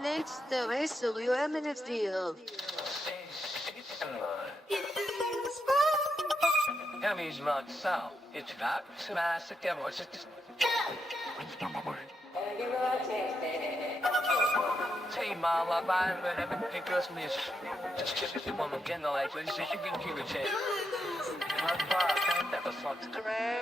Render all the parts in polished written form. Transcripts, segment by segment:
Alex de Vesselio Eminentil. Emmy's not south. It's not smash again. What's it? Say, Mom, I'm buying everything goes miss. Just keep it one again, like this. You can keep it check. My bar, that was fucked. Okay.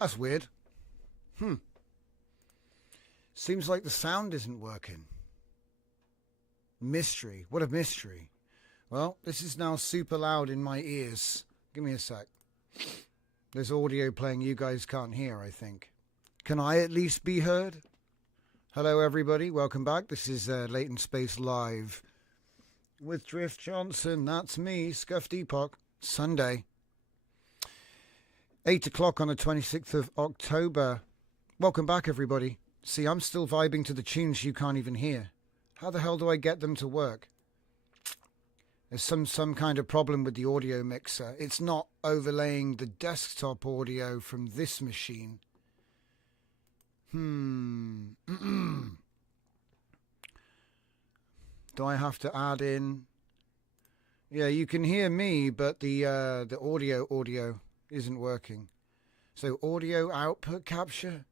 That's weird. Seems like the sound isn't working. Mystery. What a mystery. Well, this is now super loud in my ears. Give me a sec. There's audio playing you guys can't hear, I think. Can I at least be heard? Hello, everybody. Welcome back. This is Latent Space Live with Drift Johnson. That's me, Scuffed Epoch. Sunday. 8 o'clock on the 26th of October. Welcome back, everybody. See, I'm still vibing to the tunes you can't even hear. How the hell do I get them to work? There's some kind of problem with the audio mixer. It's not overlaying the desktop audio from this machine. Do I have to add in? Yeah, you can hear me, but the audio isn't working. So audio output capture.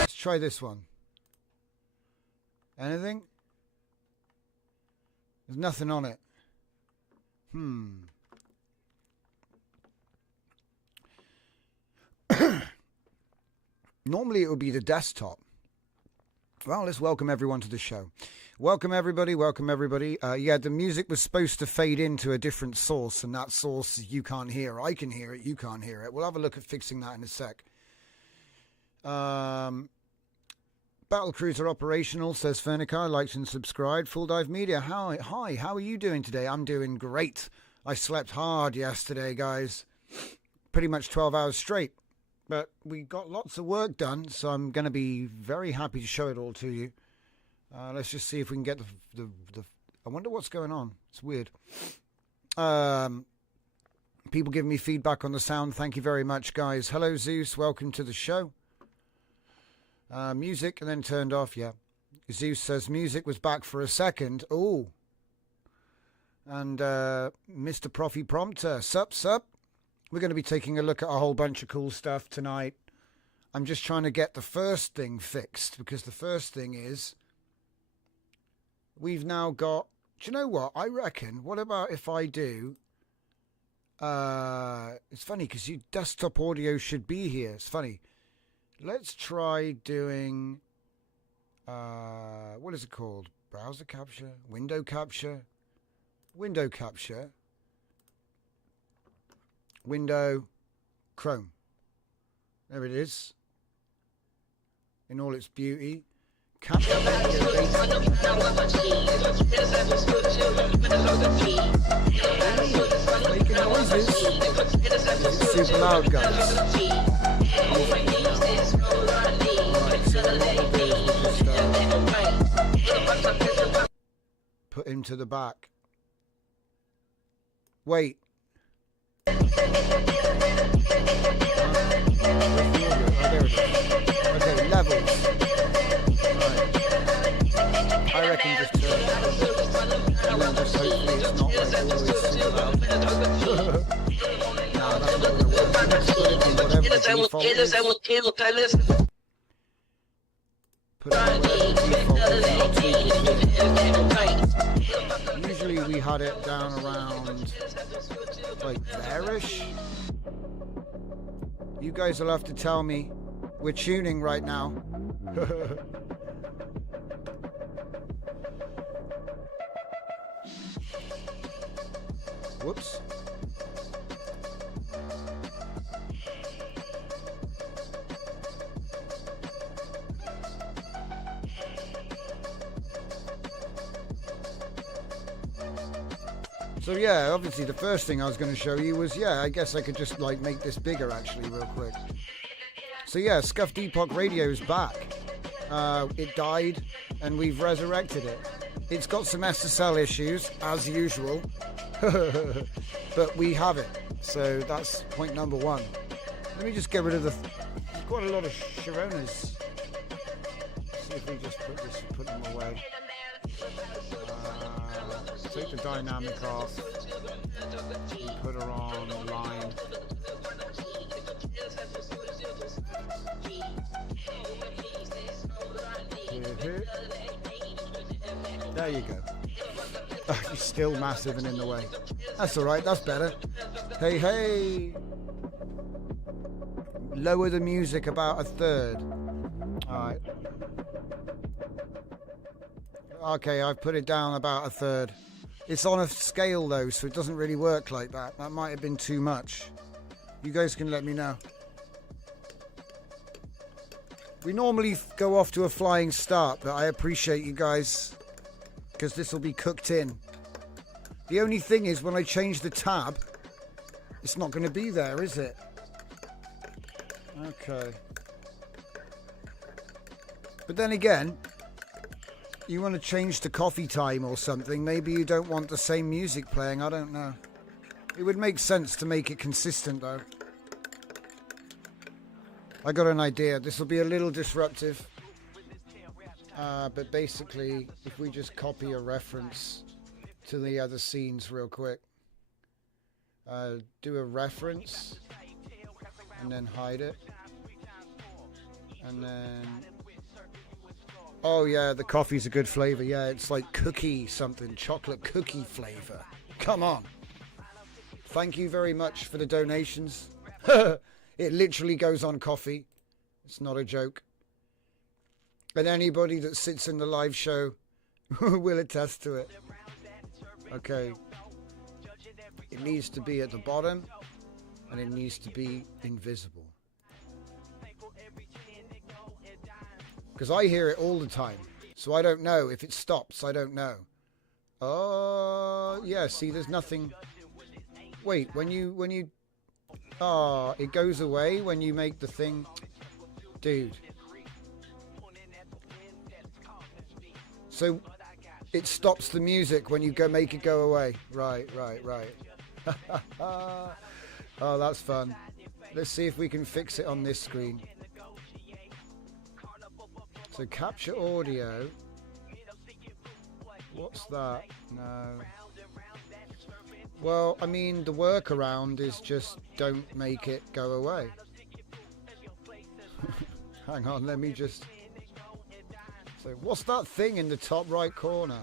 Let's try this one. Anything? There's nothing on it. Normally it would be the desktop. Well, let's welcome everyone to the show. Welcome everybody, welcome everybody. Yeah, the music was supposed to fade into a different source, and that source you can't hear. I can hear it, you can't hear it. We'll have a look at fixing that in a sec. Battlecruiser operational, says Fernica. Liked and subscribed. Full Dive Media, hi, how are you doing today? I'm doing great. I slept hard yesterday, guys. Pretty much 12 hours straight. But we got lots of work done, so I'm going to be very happy to show it all to you. Let's just see if we can get the I wonder what's going on. It's weird. People giving me feedback on the sound. Thank you very much, guys. Hello, Zeus. Welcome to the show. Music and then turned off. Yeah. Zeus says music was back for a second. Oh. And Mr. Profi Prompter. Sup. We're going to be taking a look at a whole bunch of cool stuff tonight. I'm just trying to get the first thing fixed, because the first thing is we've now got, do you know what? I reckon, what about if I do, it's funny because your desktop audio should be here. It's funny. Let's try doing, what is it called? Browser capture, window capture, window, Chrome. There it is. In all its beauty. Capture video data. Making noises. It's super loud, guys. Put him to the back. Wait. the default is. Put it whatever the default is. Usually we had it down around like there-ish. You guys will have to tell me. We're tuning right now. Whoops. So yeah, obviously the first thing I was going to show you was, yeah, I guess I could just like make this bigger actually real quick. So yeah, Scuffed Epoch Radio is back. It died and we've resurrected it. It's got some SSL issues as usual, but we have it. So that's point number one. Let me just get rid of the... There's quite a lot of Sharonas. See if we just put them away. Take the dynamic off. And put her on line. There you go. Oh, she's still massive and in the way. That's alright, that's better. Hey, hey! Lower the music about a third. Alright. Okay, I've put it down about a third. It's on a scale though, so it doesn't really work like that. That might have been too much. You guys can let me know. We normally go off to a flying start, but I appreciate you guys, because this will be cooked in. The only thing is, when I change the tab, it's not going to be there, is it? Okay. But then again, you want to change to coffee time or something, maybe you don't want the same music playing, I don't know. It would make sense to make it consistent though. I got an idea. This will be a little disruptive. But basically, if we just copy a reference to the other scenes real quick. Do a reference. And then hide it. And then... Oh yeah, the coffee's a good flavour. Yeah, it's like cookie something. Chocolate cookie flavour. Come on. Thank you very much for the donations. It literally goes on coffee. It's not a joke. And anybody that sits in the live show will attest to it. Okay. It needs to be at the bottom. And it needs to be invisible. Because I hear it all the time. So I don't know. If it stops, I don't know. Oh, yeah, see, there's nothing. Wait, when you... Oh, it goes away when you make the thing. Dude. So it stops the music when you make it go away. Right. Oh, that's fun. Let's see if we can fix it on this screen. So capture audio. What's that? No. Well, I mean, the workaround is just don't make it go away. Hang on, let me just... So, what's that thing in the top right corner?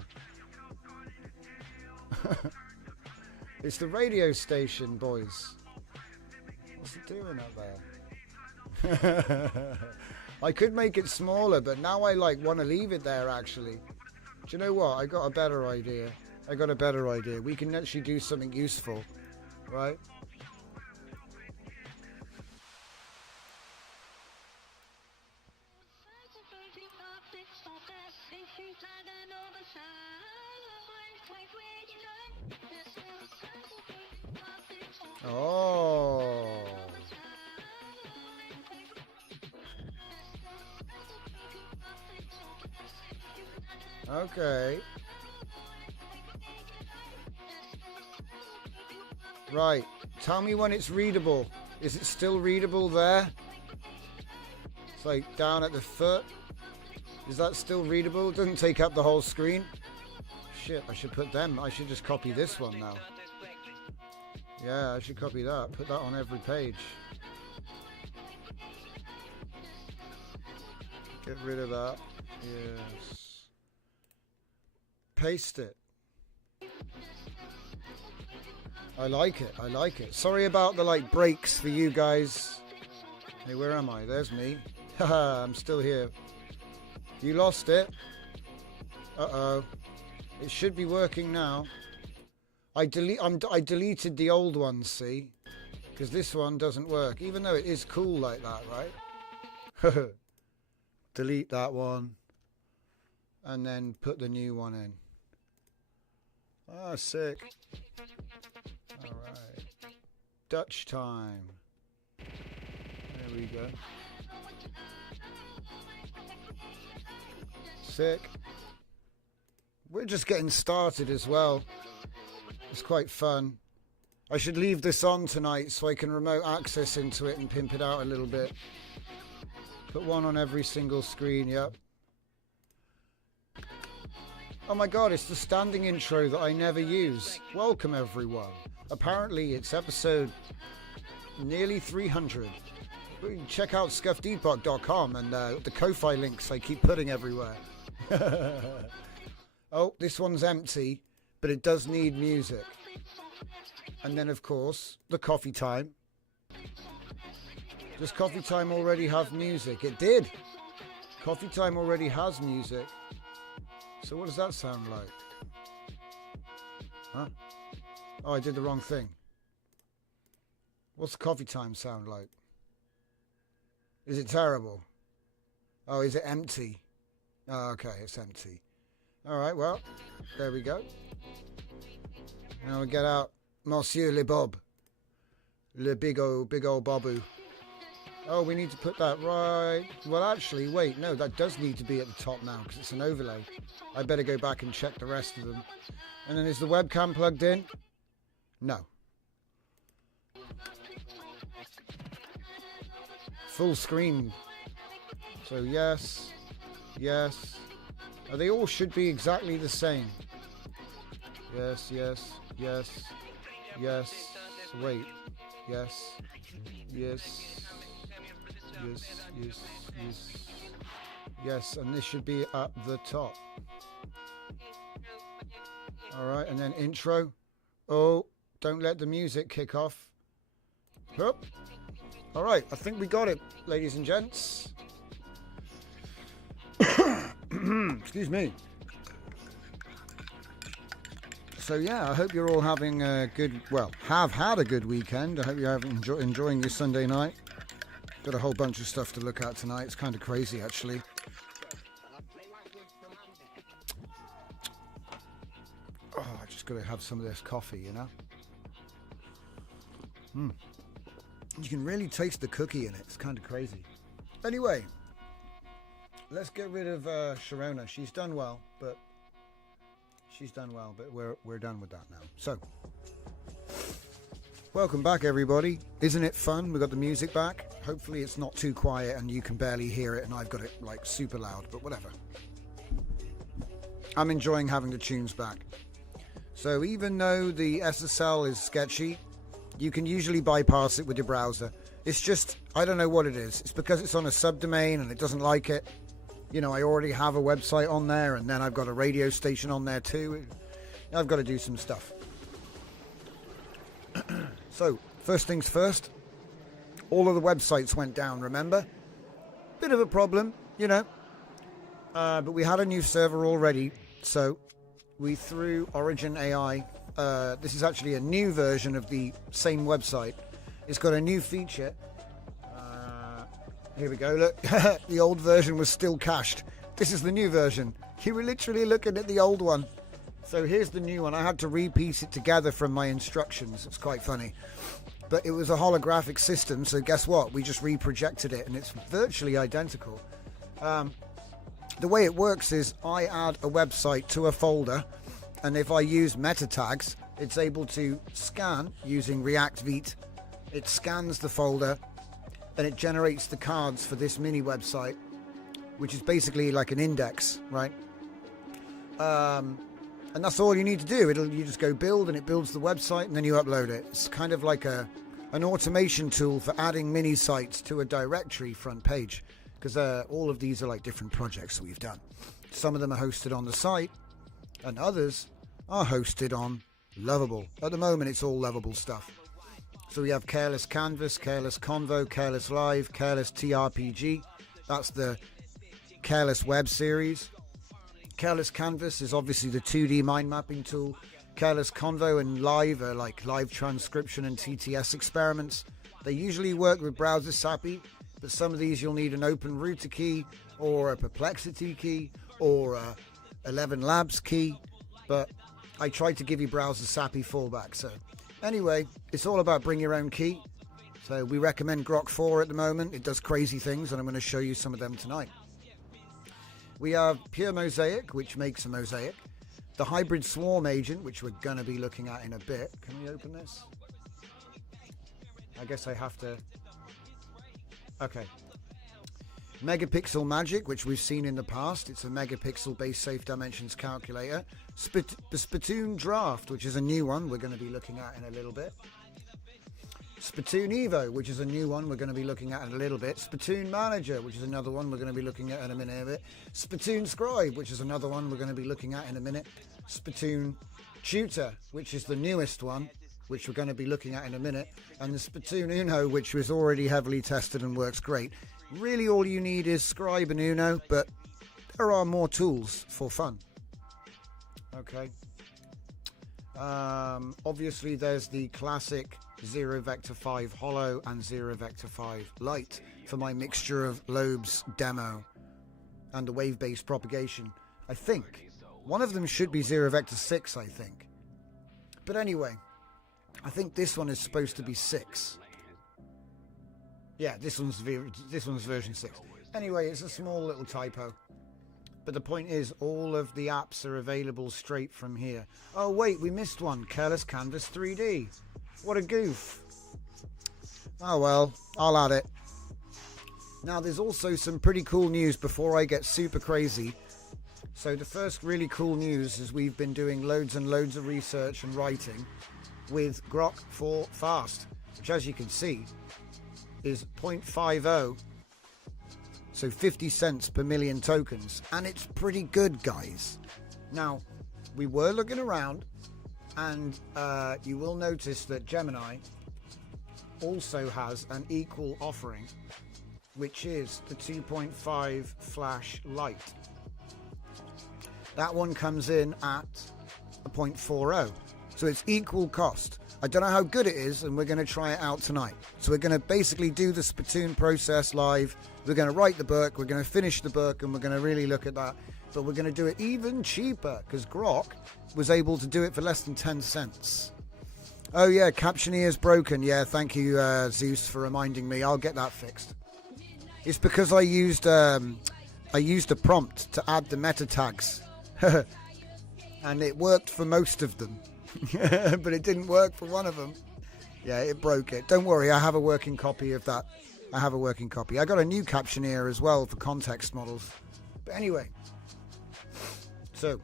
It's the radio station, boys. What's it doing up there? I could make it smaller, but now I want to leave it there, actually. Do you know what? I got a better idea. We can actually do something useful, right? Oh. Okay. Right. Tell me when it's readable. Is it still readable there? It's like down at the foot. Is that still readable? It doesn't take up the whole screen. Shit, I should put them. I should just copy this one now. Yeah, I should copy that. Put that on every page. Get rid of that. Yes. Paste it. I like it. I like it. Sorry about the like breaks for you guys. Hey, where am I? There's me. Haha, I'm still here. You lost it. Uh-oh. It should be working now. I deleted the old ones, see? Because this one doesn't work. Even though it is cool like that, right? Delete that one. And then put the new one in. Ah, sick. Alright. Dutch time. There we go. Sick. We're just getting started as well. It's quite fun. I should leave this on tonight so I can remote access into it and pimp it out a little bit. Put one on every single screen, yep. Oh my god, it's the standing intro that I never use. Welcome everyone. Apparently it's episode nearly 300. Check out scuffdepot.com and the Ko-Fi links I keep putting everywhere. Oh, this one's empty, but it does need music. And then, of course, the coffee time. Does coffee time already have music? It did. Coffee time already has music. So what does that sound like? Huh? Oh, I did the wrong thing. What's coffee time sound like? Is it terrible? Oh, is it empty? Oh, okay, it's empty. All right, well, there we go. Now we get out Monsieur Le Bob. Le big old Babu. Oh, we need to put that right. Well, actually, wait, no, that does need to be at the top now because it's an overlay. I better go back and check the rest of them. And then is the webcam plugged in? No. Full screen. So yes, yes. They all should be exactly the same. Yes, yes, yes, yes. Wait. Yes, yes, yes, yes, yes. Yes, and this should be at the top. Alright, and then intro. Oh, don't let the music kick off. Hup. Alright, I think we got it, ladies and gents. Excuse me. So yeah, I hope you're all having a good, well, have had a good weekend. I hope you're enjoying your Sunday night. Got a whole bunch of stuff to look at tonight. It's kind of crazy, actually. Oh, I just got to have some of this coffee, you know. You can really taste the cookie in it. It's kind of crazy. Anyway, let's get rid of Sharona. She's done well, but we're done with that now. So, welcome back, everybody. Isn't it fun? We got the music back. Hopefully, it's not too quiet and you can barely hear it, and I've got it like super loud. But whatever. I'm enjoying having the tunes back. So even though the SSL is sketchy, you can usually bypass it with your browser. It's just, I don't know what it is. It's because it's on a subdomain and it doesn't like it. You know, I already have a website on there, and then I've got a radio station on there too. I've got to do some stuff. So, first things first. All of the websites went down, remember? Bit of a problem, you know. But we had a new server already, so we threw Origin AI. This is actually a new version of the same website. It's got a new feature. Here we go, look. The old version was still cached. This is the new version. You were literally looking at the old one. So here's the new one. I had to repiece it together from my instructions. It's quite funny. But it was a holographic system, so guess what? We just reprojected it, and it's virtually identical. The way it works is I add a website to a folder, and if I use meta tags, it's able to scan using React Vite. It scans the folder, and it generates the cards for this mini website, which is basically like an index, right? And that's all you need to do. You just go build, and it builds the website, and then you upload it. It's kind of like an automation tool for adding mini sites to a directory front page, because all of these are like different projects that we've done. Some of them are hosted on the site, and others are hosted on Lovable. At the moment, it's all Lovable stuff. So we have Careless Canvas, Careless Convo, Careless Live, Careless TRPG. That's the Careless web series. Careless Canvas is obviously the 2D mind mapping tool. Careless Convo and Live are like live transcription and TTS experiments. They usually work with browser SAPI, but some of these you'll need an Open Router key or a Perplexity key or a 11 Labs key, but I tried to give you browser SAPI fallback. So anyway, it's all about bring your own key. So we recommend Grok 4 at the moment. It does crazy things, and I'm going to show you some of them tonight. We have Pure Mosaic, which makes a mosaic. The Hybrid Swarm Agent, which we're going to be looking at in a bit. Can we open this? I guess I have to. Okay. Megapixel Magic, which we've seen in the past. It's a megapixel-based safe dimensions calculator. The Spittoon Draft, which is a new one we're going to be looking at in a little bit. Spittoon Evo, which is a new one we're going to be looking at in a little bit. Spittoon Manager, which is another one we're going to be looking at in a minute. Spittoon Scribe, which is another one we're going to be looking at in a minute. Spittoon Tutor, which is the newest one, which we're going to be looking at in a minute. And the Spittoon Uno, which was already heavily tested and works great. Really all you need is Scribe and Uno, but there are more tools for fun. Okay. Obviously there's the classic 0 Vector 5 Hollow and 0 Vector 5 Light for my mixture of lobes demo and the wave-based propagation. I think one of them should be 0 Vector 6, I think. But anyway, I think this one is supposed to be 6. Yeah, this one's version 6. Anyway, it's a small little typo. But the point is, all of the apps are available straight from here. Oh wait, we missed one. Careless Canvas 3D. What a goof. Oh well, I'll add it. Now there's also some pretty cool news before I get super crazy. So the first really cool news is we've been doing loads and loads of research and writing with Grok 4 Fast, which as you can see is 0.50, so 50 cents per million tokens, and it's pretty good, guys. Now we were looking around, and you will notice that Gemini also has an equal offering, which is the 2.5 Flash Lite. That one comes in at a 0.40, so it's equal cost. I don't know how good it is, and we're going to try it out tonight. So we're going to basically do the Spittoon process live. We're going to write the book, we're going to finish the book, and we're going to really look at that. But we're going to do it even cheaper, because Grok was able to do it for less than 10 cents. Oh yeah, Captioneer's broken. Yeah, thank you, Zeus, for reminding me. I'll get that fixed. It's because I used a prompt to add the meta tags, and it worked for most of them. But it didn't work for one of them. Yeah, it broke it. Don't worry, I have a working copy of that. I have a working copy. I got a new Captioneer as well for context models. But anyway, so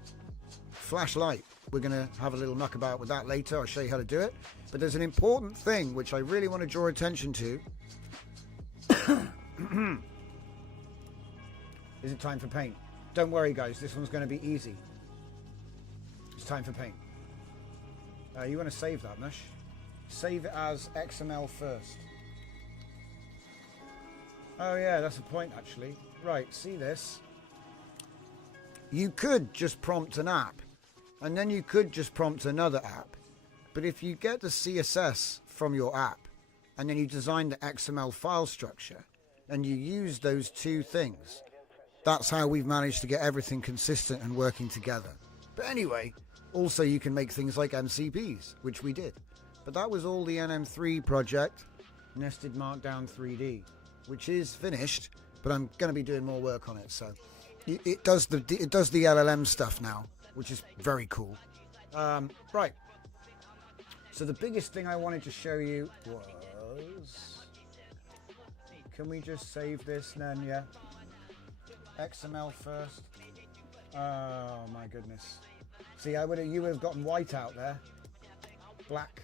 Flashlight, we're going to have a little muck about with that later. I'll show you how to do it. But there's an important thing which I really want to draw attention to. Is it time for paint? Don't worry, guys, this one's going to be easy. It's time for paint. You want to save that, Mush? Save it as XML first. Oh yeah, that's a point actually. Right, see this? You could just prompt an app, and then you could just prompt another app. But if you get the CSS from your app, and then you design the XML file structure, and you use those two things, that's how we've managed to get everything consistent and working together. But anyway, also you can make things like MCPs, which we did. But that was all the NM3 project, Nested Markdown 3D, which is finished, but I'm going to be doing more work on it. So it does the LLM stuff now, which is very cool. Right. So the biggest thing I wanted to show you was, can we just save this then? Yeah. XML first. Oh my goodness. See, you would have gotten white out there. Black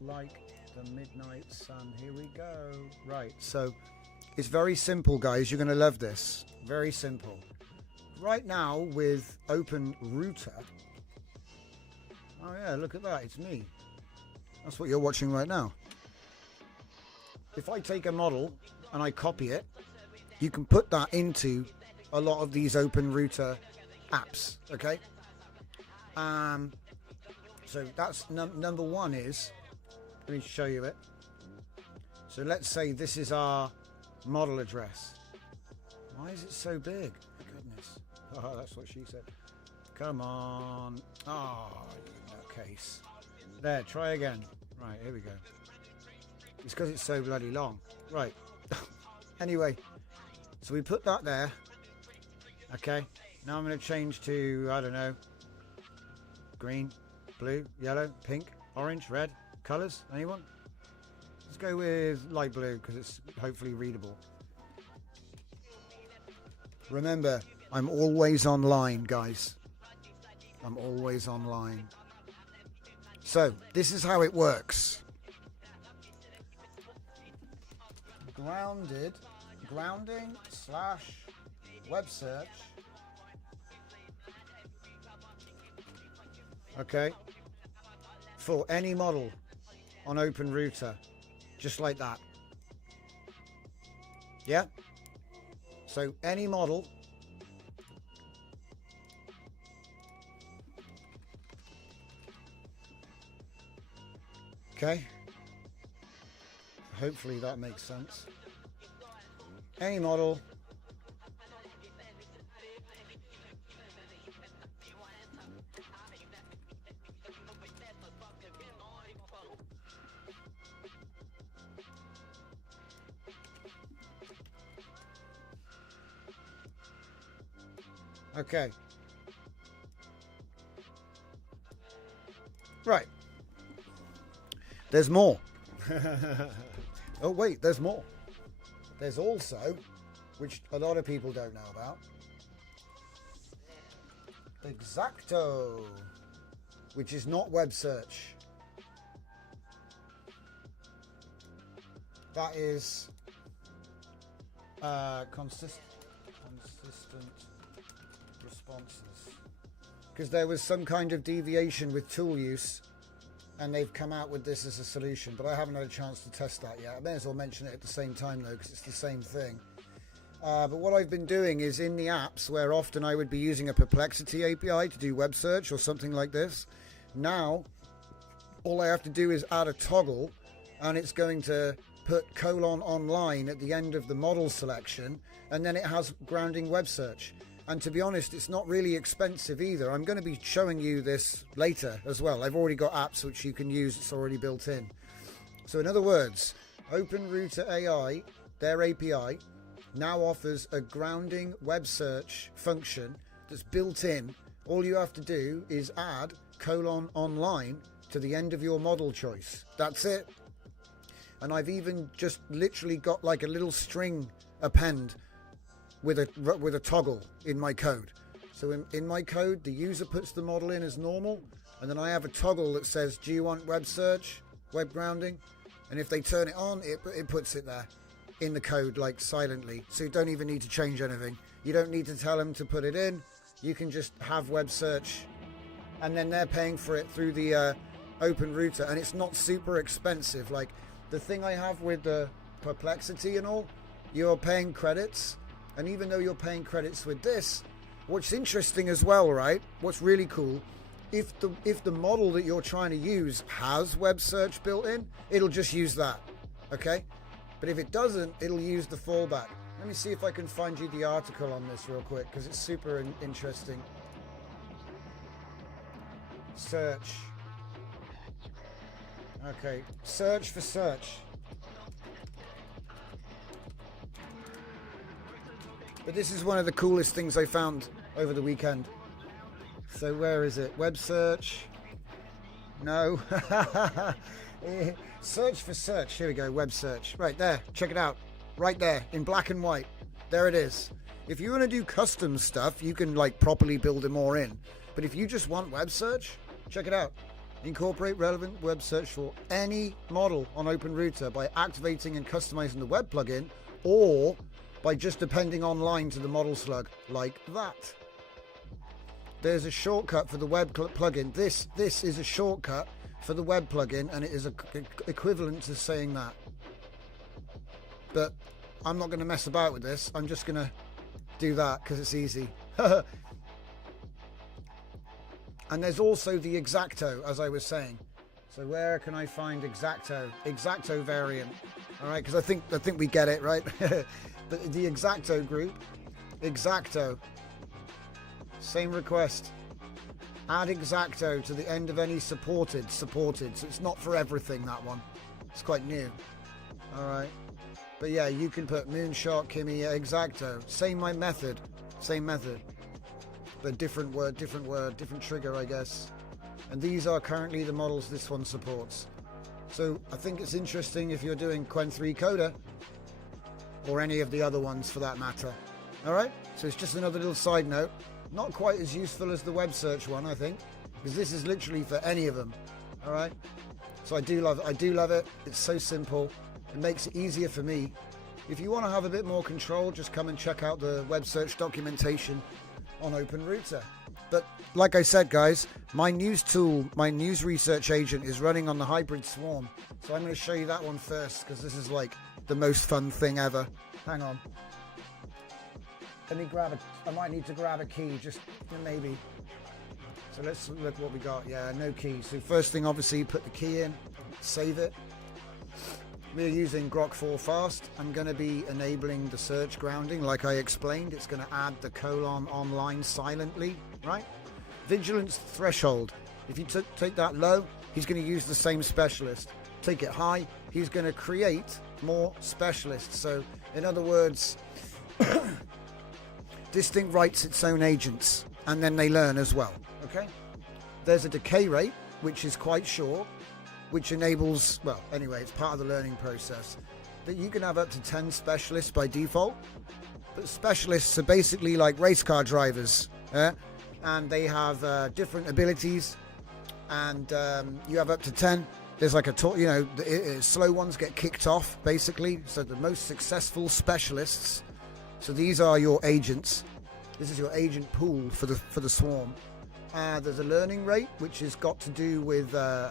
like the midnight sun. Here we go. Right, so It's very simple, guys. You're going to love this. Very simple. Right now with Open Router. Oh yeah, look at that. It's me. That's what you're watching right now. If I take a model and I copy it, you can put that into a lot of these Open Router apps. Okay. So that's number one is, let me show you it. So let's say this is our model address. Why is it so big? Goodness. Oh, that's what she said. Come on. Oh, case. There, try again. Right, here we go. It's because it's so bloody long. Right. Anyway, so we put that there. Okay. Now I'm going to change to, I don't know, green, blue, yellow, pink, orange, red. Colours? Anyone? Let's go with light blue because it's hopefully readable. Remember, I'm always online, guys. I'm always online. So, this is how it works. Grounding / web search. Okay. For any model on Open Router. Just like that. Yeah? So, any model. Okay. Hopefully that makes sense. Any model. Okay. Right. There's more. Oh, wait, there's more. There's also, which a lot of people don't know about, Exacto, which is not web search. That is consistent responses. Because there was some kind of deviation with tool use, and they've come out with this as a solution, but I haven't had a chance to test that yet. I may as well mention it at the same time though, because it's the same thing. But what I've been doing is in the apps where often I would be using a Perplexity API to do web search or something like this, now all I have to do is add a toggle, and it's going to put :online at the end of the model selection, and then it has grounding web search. And to be honest, it's not really expensive either. I'm going to be showing you this later as well. I've already got apps which you can use. It's already built in. So in other words, Open Router AI, their API, now offers a grounding web search function that's built in. All you have to do is add :online to the end of your model choice. That's it. And I've even just literally got like a little string append with a toggle in my code. So in my code, the user puts the model in as normal, and then I have a toggle that says, do you want web search, web grounding? And if they turn it on, it puts it there in the code, like silently. So you don't even need to change anything. You don't need to tell them to put it in. You can just have web search, and then they're paying for it through the Open Router, and it's not super expensive. Like the thing I have with the Perplexity and all, you're paying credits. And even though you're paying credits with this, what's interesting as well, right? What's really cool, if the model that you're trying to use has web search built in, it'll just use that, okay? But if it doesn't, it'll use the fallback. Let me see if I can find you the article on this real quick, because it's super interesting. Search. Okay, search for search. But this is one of the coolest things I found over the weekend. So where is it? Web search? No. Search for search. Here we go. Web search. Right there. Check it out. Right there in black and white. There it is. If you want to do custom stuff, you can like properly build it more in. But if you just want web search, check it out. Incorporate relevant web search for any model on OpenRouter by activating and customizing the web plugin, or by just appending online to the model slug, like that. There's a shortcut for the web plugin. This is a shortcut for the web plugin, and it is equivalent to saying that. But I'm not going to mess about with this. I'm just going to do that because it's easy. And there's also the Exacto, as I was saying. So where can I find Exacto? Exacto variant. All right, because I think we get it, right? But the Exacto group, Exacto, same request. Add Exacto to the end of any supported. So it's not for everything, that one. It's quite new. All right. But yeah, you can put Moonshot, Kimmy, Exacto. Same method. But different word, different trigger, I guess. And these are currently the models this one supports. So I think it's interesting if you're doing Quen 3 Coda, or any of the other ones for that matter. All right, so it's just another little side note. Not quite as useful as the web search one, I think, because this is literally for any of them. All right, so I do love it. It's so simple. It makes it easier for me. If you want to have a bit more control, just come and check out the web search documentation on OpenRouter. But like I said, guys, my news tool, my news research agent, is running on the hybrid swarm. So I'm going to show you that one first, because this is like the most fun thing ever. Hang on. Let me I might need to grab a key, just maybe. So let's look what we got. Yeah, no key. So first thing, obviously, put the key in, save it. We're using Grok 4 Fast. I'm going to be enabling the search grounding like I explained. It's going to add the colon online silently, right? Vigilance threshold. If you take that low, he's going to use the same specialist. Take it high, he's going to create more specialists. So in other words, this thing writes its own agents, and then they learn as well, okay? There's a decay rate, which is quite short, which enables, well, anyway, it's part of the learning process, that you can have up to 10 specialists by default. But specialists are basically like race car drivers, and they have different abilities, and you have up to 10. There's like slow ones get kicked off, basically. So the most successful specialists, so these are your agents. This is your agent pool for the swarm. There's a learning rate, which has got to do with the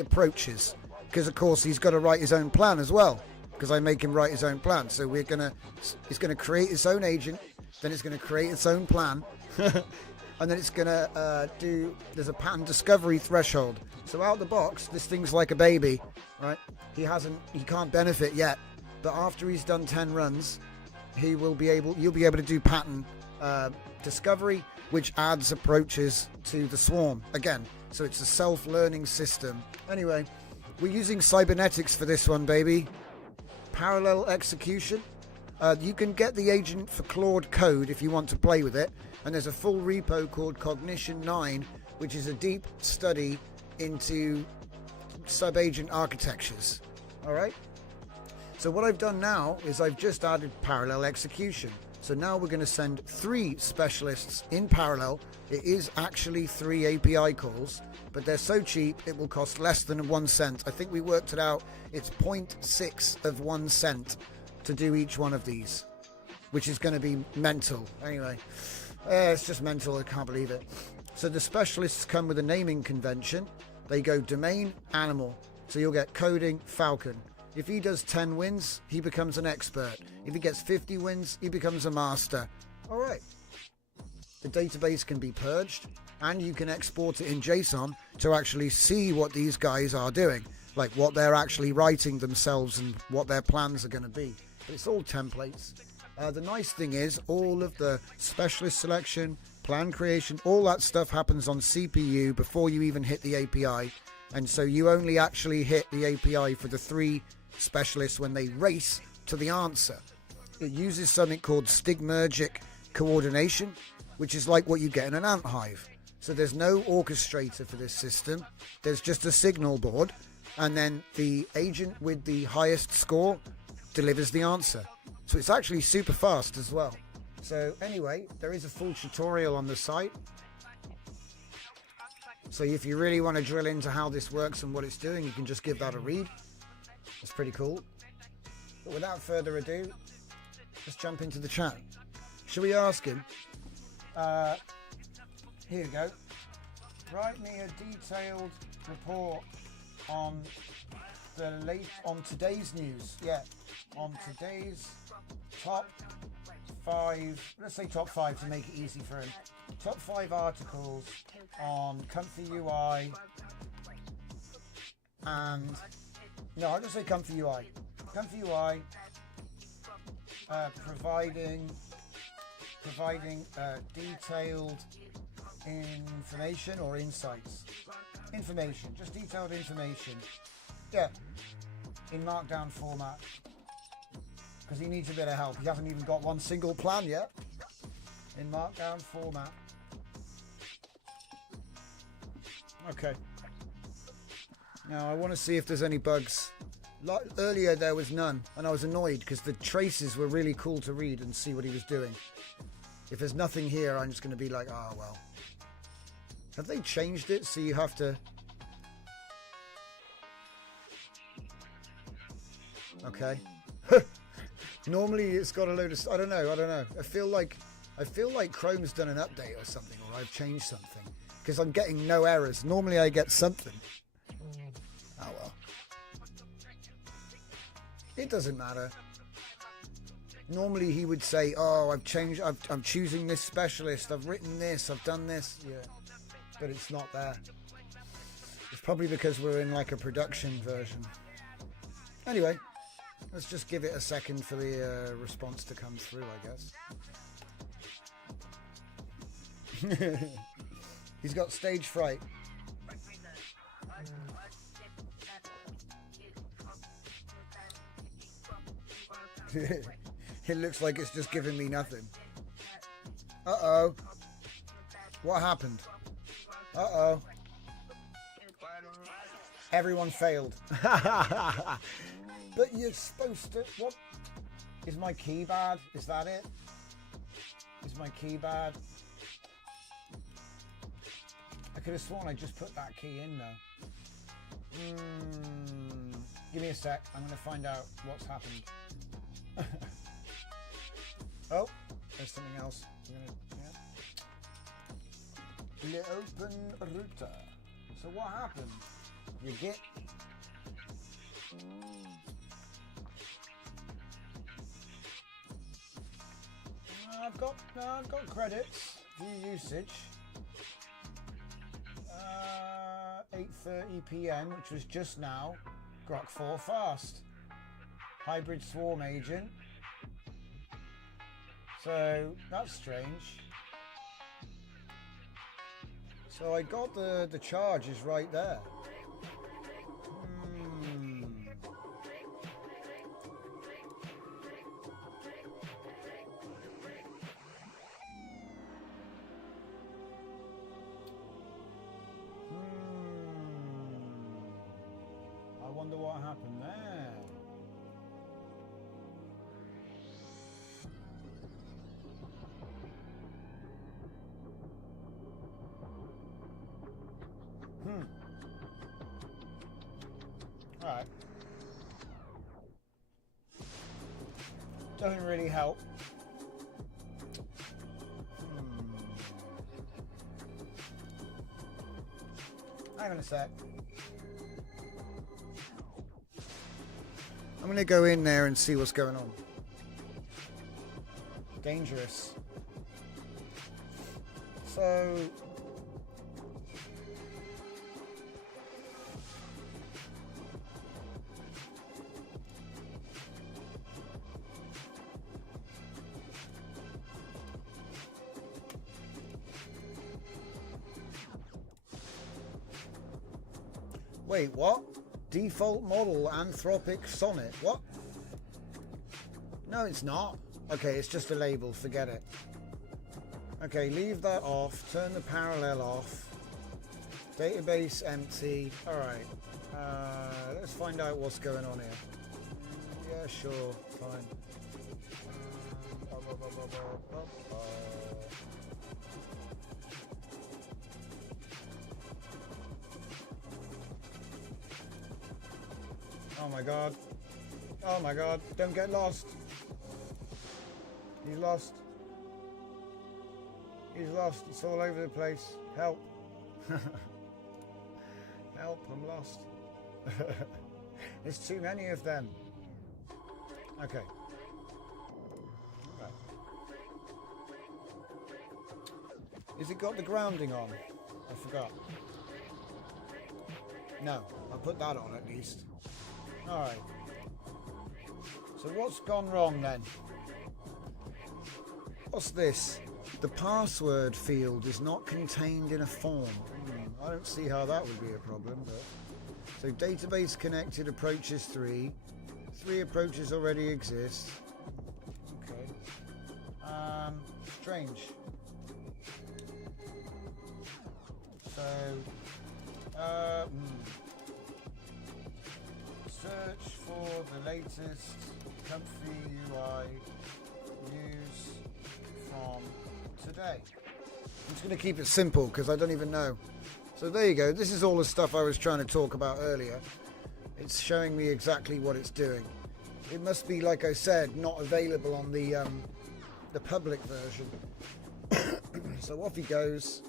approaches, because of course he's got to write his own plan as well, because I make him write his own plan. So he's gonna create its own agent, then it's gonna create its own plan, and then it's gonna there's a pattern discovery threshold. So out the box, this thing's like a baby, right? He can't benefit yet, but after he's done 10 runs, you'll be able to do pattern discovery, which adds approaches to the swarm again. So it's a self-learning system. Anyway, we're using cybernetics for this one, baby. Parallel execution. You can get the agent for Claude Code if you want to play with it. And there's a full repo called Cognition 9, which is a deep study into sub-agent architectures. All right? So what I've done now is I've just added parallel execution. So now we're going to send 3 specialists in parallel. It is actually 3 API calls, but they're so cheap it will cost less than 1 cent. I think we worked it out. It's 0.6 of 1 cent to do each one of these, which is going to be mental. Anyway, it's just mental. I can't believe it. So the specialists come with a naming convention. They go domain, animal. So you'll get coding, falcon. If he does 10 wins, he becomes an expert. If he gets 50 wins, he becomes a master. All right. The database can be purged, and you can export it in JSON to actually see what these guys are doing, like what they're actually writing themselves and what their plans are going to be. But it's all templates. The nice thing is all of the specialist selection, plan creation, all that stuff happens on CPU before you even hit the API. And so you only actually hit the API for the 3 specialists when they race to the answer. It uses something called stigmergic coordination, which is like what you get in an ant hive. So there's no orchestrator for this system. There's just a signal board, and then the agent with the highest score delivers the answer. So it's actually super fast as well. So anyway, there is a full tutorial on the site. So if you really want to drill into how this works and what it's doing, you can just give that a read. It's pretty cool. But without further ado, let's jump into the chat. Shall we ask him? Here we go. Write me a detailed report on today's news. Yeah, on today's top 5. Let's say top 5 to make it easy for him. Top 5 articles on Comfy UI and no, I'll just say Comfy UI. Comfy UI providing detailed information or insights. Information, just detailed information. Yeah, in markdown format. Because he needs a bit of help. He hasn't even got one single plan yet. In markdown format. Okay. Now I want to see if there's any bugs. Like earlier there was none, and I was annoyed because the traces were really cool to read and see what he was doing. If there's nothing here, I'm just going to be like, oh well. Have they changed it so you have to... Okay. Normally it's got a load of... I don't know. I feel like Chrome's done an update or something, or I've changed something. Because I'm getting no errors. Normally I get something. Oh well. It doesn't matter. Normally he would say, oh, I've changed, I'm choosing this specialist, I've written this, I've done this. Yeah. But it's not there. It's probably because we're in like a production version. Anyway, let's just give it a second for the response to come through, I guess. He's got stage fright. It looks like it's just giving me nothing. Uh-oh. What happened? Uh-oh. Everyone failed. But you're supposed to... What? Is my key bad? Is that it? Is my key bad? I could have sworn I just put that key in though. Give me a sec. I'm going to find out what's happened. Oh, there's something else. Le open router. So what happened? You get... I've got credits. View usage. 8:30 PM, which was just now. Grok 4 fast. Hybrid swarm agent. So that's strange. So I got the charges right there. I wonder what happened there. Alright. Doesn't really help. Hang on a sec. I'm going to go in there and see what's going on. Dangerous. So... Wait, what? Default model Anthropic Sonnet. What? No, it's not. Okay, it's just a label. Forget it. Okay, leave that off. Turn the parallel off. Database empty. Alright. Let's find out what's going on here. Yeah, sure. Fine. Oh my god. Oh my god. Don't get lost. He's lost. He's lost. It's all over the place. Help. Help, I'm lost. There's too many of them. Okay. Right. Has it got the grounding on? I forgot. No, I put that on at least. Alright. So what's gone wrong then? What's this? The password field is not contained in a form. I don't see how that would be a problem, but... So database connected approaches 3. 3 approaches already exist. Okay. Strange. So... search for the latest comfy UI news from today. I'm just going to keep it simple because I don't even know. So there you go. This is all the stuff I was trying to talk about earlier. It's showing me exactly what it's doing. It must be, like I said, not available on the public version. So off he goes.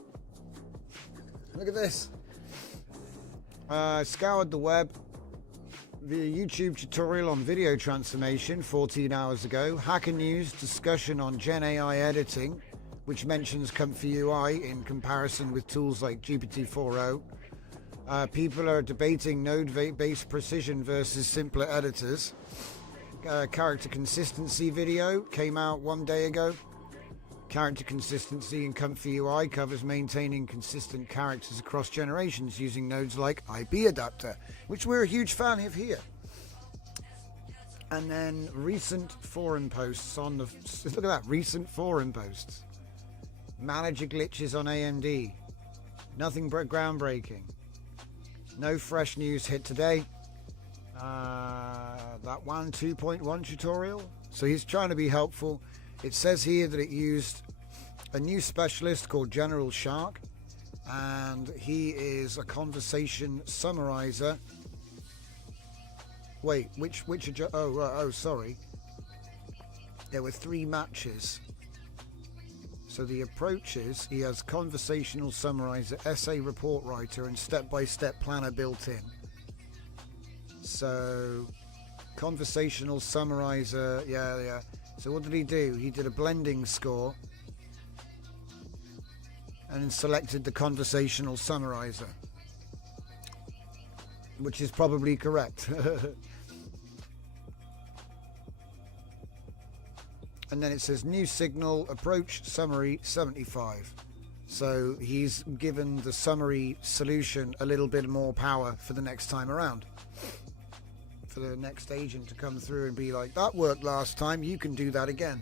Look at this. I scoured the web via YouTube tutorial on video transformation 14 hours ago. Hacker News discussion on Gen AI editing, which mentions Comfy UI in comparison with tools like GPT-4o. People are debating node-based precision versus simpler editors. Character consistency video came out 1 day ago. Character consistency in Comfy UI covers maintaining consistent characters across generations using nodes like IB adapter, which we're a huge fan of here. And then recent forum posts on the... Look at that, recent forum posts. Manager glitches on AMD. Nothing groundbreaking. No fresh news hit today. That one 2.1 tutorial. So he's trying to be helpful. It says here that it used a new specialist called General Shark, and he is a conversation summarizer. Wait, which sorry. There were 3 matches. So the approaches, he has conversational summarizer, essay report writer, and step-by-step planner built in. So conversational summarizer, yeah. So what did he do? He did a blending score and selected the conversational summarizer, which is probably correct. And then it says new signal approach summary 75. So he's given the summary solution a little bit more power for the next time around. For the next agent to come through and be like, that worked last time, you can do that again.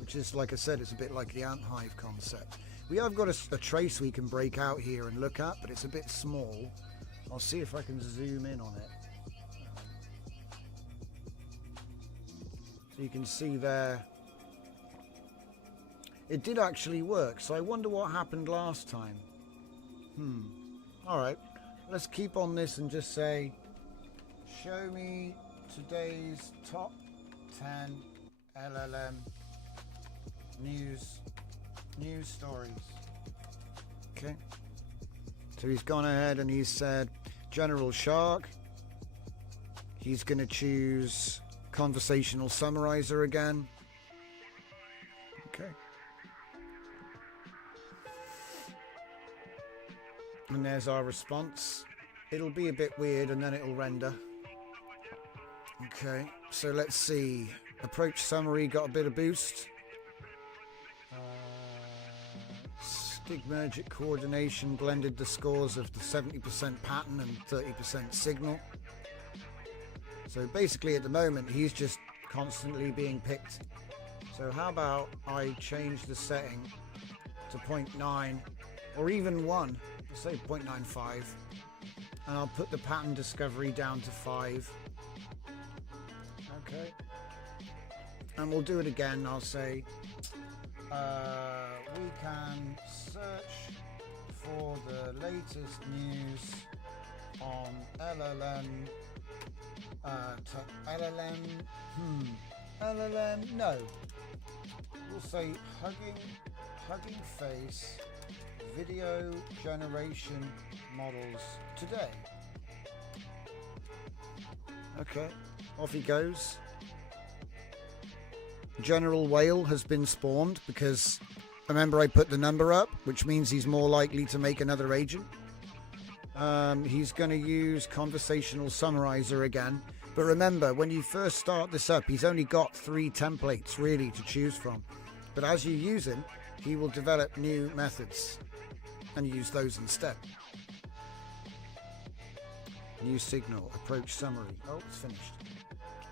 Which is, like I said, it's a bit like the ant hive concept. We have got a trace we can break out here and look at, but it's a bit small. I'll see if I can zoom in on it. So you can see there, it did actually work. So I wonder what happened last time. Alright, let's keep on this and just say, show me today's top 10 LLM news stories. Okay. So he's gone ahead and he's said General Shark. He's going to choose conversational summarizer again. Okay. And there's our response. It'll be a bit weird and then it'll render. Okay, so let's see. Approach summary got a bit of boost. Stigmergic coordination blended the scores of the 70% pattern and 30% signal. So basically at the moment he's just constantly being picked. So how about I change the setting to 0.9 or even 1, let's say 0.95, and I'll put the pattern discovery down to 5. Okay, and we'll do it again. I'll say we can search for the latest news on LLM LLM. LLM. No. We'll say Hugging Face video generation models today. Okay, off he goes. General Whale has been spawned because remember I put the number up, which means he's more likely to make another agent. He's going to use Conversational Summarizer again. But remember, when you first start this up, he's only got 3 templates really to choose from. But as you use him, he will develop new methods and use those instead. New signal, approach summary. Oh, it's finished.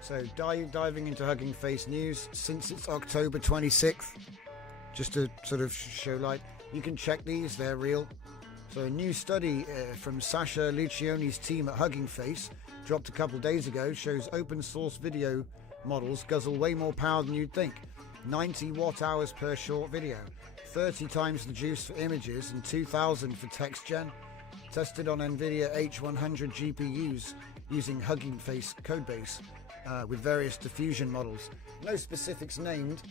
So diving into Hugging Face news since it's October 26th. Just to sort of show light. You can check these, they're real. So a new study from Sasha Lucioni's team at Hugging Face, dropped a couple days ago, shows open source video models guzzle way more power than you'd think. 90 watt-hours per short video, 30 times the juice for images and 2,000 for text gen. Tested on NVIDIA H100 GPUs using Hugging Face codebase with various diffusion models. No specifics named,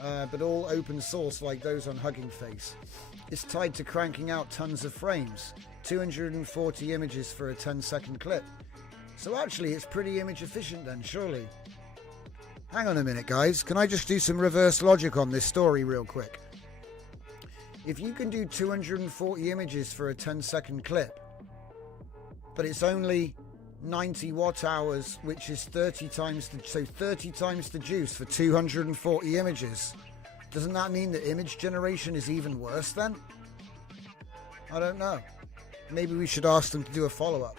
but all open source like those on Hugging Face. It's tied to cranking out tons of frames, 240 images for a 10-second clip. So actually it's pretty image efficient then, surely. Hang on a minute guys, can I just do some reverse logic on this story real quick? If you can do 240 images for a 10-second clip, but it's only 90 watt hours, which is 30 times the juice for 240 images, doesn't that mean that image generation is even worse then? I don't know. Maybe we should ask them to do a follow-up.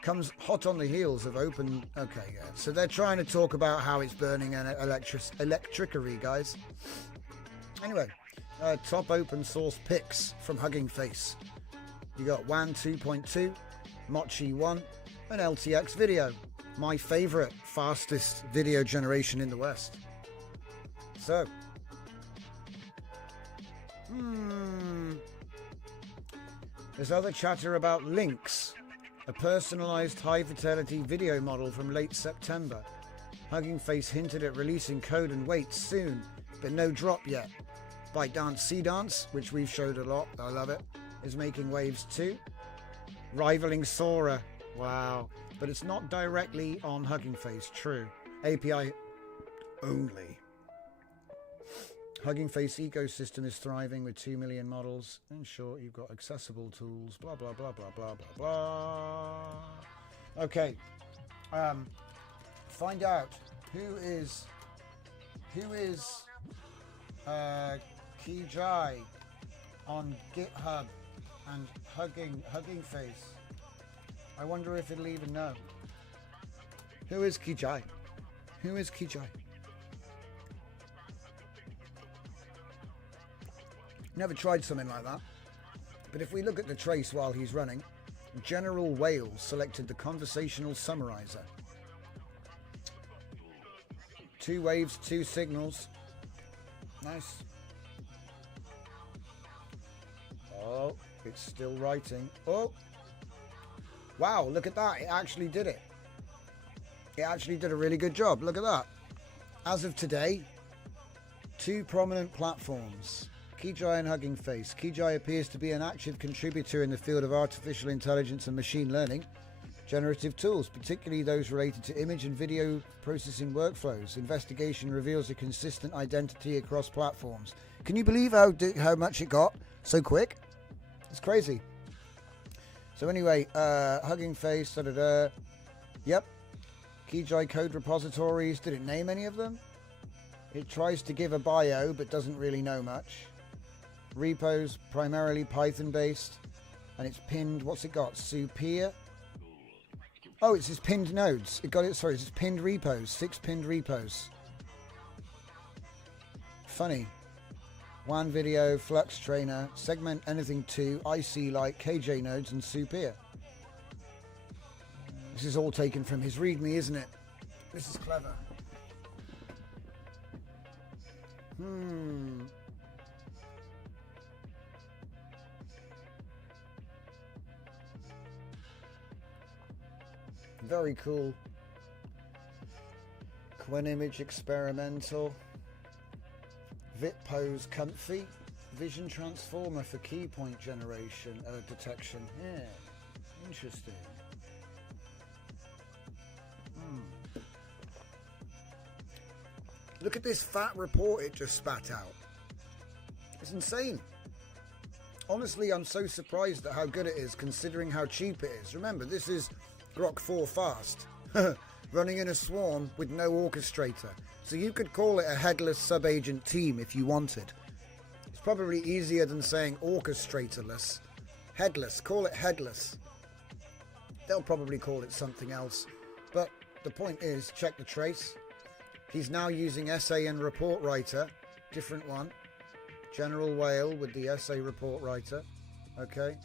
Comes hot on the heels of open... Okay, yeah. So they're trying to talk about how it's burning electricery, guys. Anyway, top open source picks from Hugging Face. You got WAN 2.2, Mochi 1, and LTX Video. My favorite, fastest video generation in the West. So, there's other chatter about Lynx, a personalized high-fidelity video model from late September. Hugging Face hinted at releasing code and weights soon, but no drop yet. ByteDance C-Dance, which we've showed a lot, I love it, is making waves too. Rivaling Sora, wow. But it's not directly on Hugging Face, true. API only. Hugging Face ecosystem is thriving with 2 million models. And sure, you've got accessible tools, blah, blah, blah, blah, blah, blah, blah. Okay. Find out who is Kijai on GitHub and Hugging Face. I wonder if it'll even know. Who is Kijai? Who is Kijai? Never tried something like that. But if we look at the trace while he's running, General Whale selected the Conversational Summarizer. 2 waves, 2 signals. Nice. Oh, it's still writing. Oh! Wow, look at that. It actually did it. It actually did a really good job. Look at that. As of today, 2 prominent platforms. Kijai and Hugging Face. Kijai appears to be an active contributor in the field of artificial intelligence and machine learning, generative tools, particularly those related to image and video processing workflows. Investigation reveals a consistent identity across platforms. Can you believe how much it got so quick? It's crazy. So anyway, Hugging Face, Yep. Kijai code repositories. Did it name any of them? It tries to give a bio, but doesn't really know much. Repos, primarily Python based, and it's pinned. What's it got? Superior. Oh, it's his pinned nodes. It's his pinned repos. 6 pinned repos. Funny. WAN video, Flux Trainer, Segment Anything 2, IC Lite, KJ nodes, and Superior. This is all taken from his README, isn't it? This is clever. Very cool. Quen image experimental. Vit pose comfy. Vision transformer for key point generation detection. Yeah, interesting. Look at this fat report it just spat out. It's insane. Honestly, I'm so surprised at how good it is considering how cheap it is. Remember, this is Grok 4 Fast, running in a swarm with no orchestrator. So you could call it a headless sub-agent team if you wanted. It's probably easier than saying orchestratorless. Headless, call it headless. They'll probably call it something else. But the point is, check the trace. He's now using essay and report writer. Different one. General Whale with the essay report writer. Okay.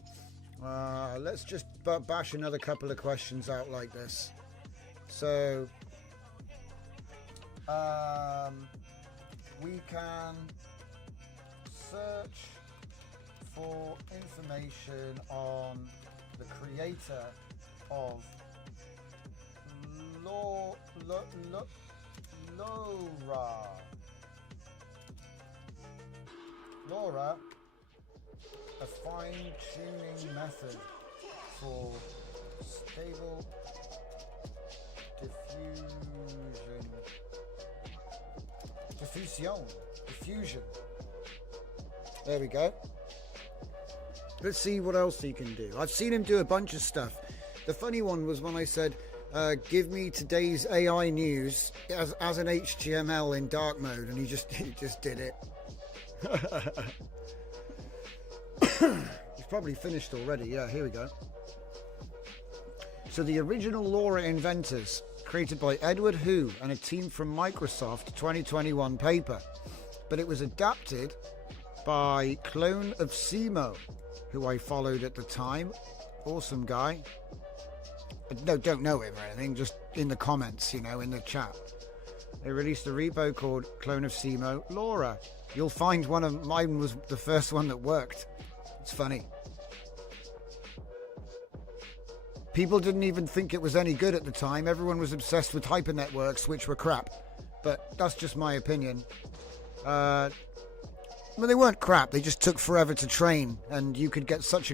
Let's just bash another couple of questions out like this. So, we can search for information on the creator of Laura, a fine-tuning method for stable diffusion. There we go. Let's see what else he can do. I've seen him do a bunch of stuff. The funny one was when I said, give me today's AI news as an HTML in dark mode, and he just did it. He's probably finished already. Yeah, here we go. So the original LoRa inventors, created by Edward Hu and a team from Microsoft, 2021 paper. But it was adapted by Clone of Simo, who I followed at the time. Awesome guy. No, don't know him or anything, just in the comments, in the chat. They released a repo called Clone of Simo LoRa. You'll find one of mine was the first one that worked. It's funny. People didn't even think it was any good at the time. Everyone was obsessed with hypernetworks, which were crap. But that's just my opinion. Well, they weren't crap. They just took forever to train, and you can get such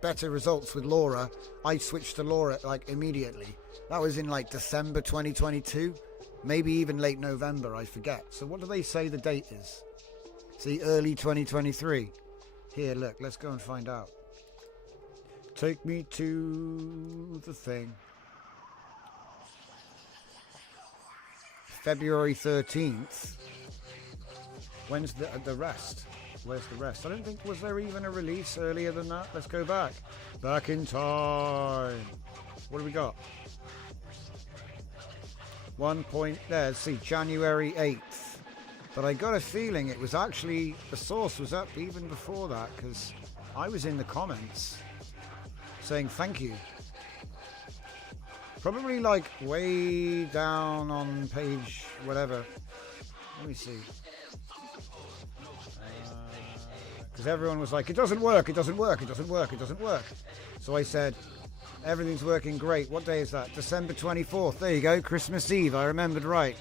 better results with LoRa. I switched to LoRa immediately. That was in December 2022, maybe even late November. I forget. So what do they say the date is? See, early 2023. Here, look. Let's go and find out. Take me to the thing. February 13th. When's the rest? Where's the rest? I don't think, was there even a release earlier than that? Let's go back. Back in time. What do we got? Let's see, January 8th. But I got a feeling it was actually, the source was up even before that, because I was in the comments saying thank you. Probably way down on page whatever. Let me see. Because everyone was like, it doesn't work, it doesn't work, it doesn't work, it doesn't work. So I said, everything's working great. What day is that? December 24th. There you go, Christmas Eve. I remembered right.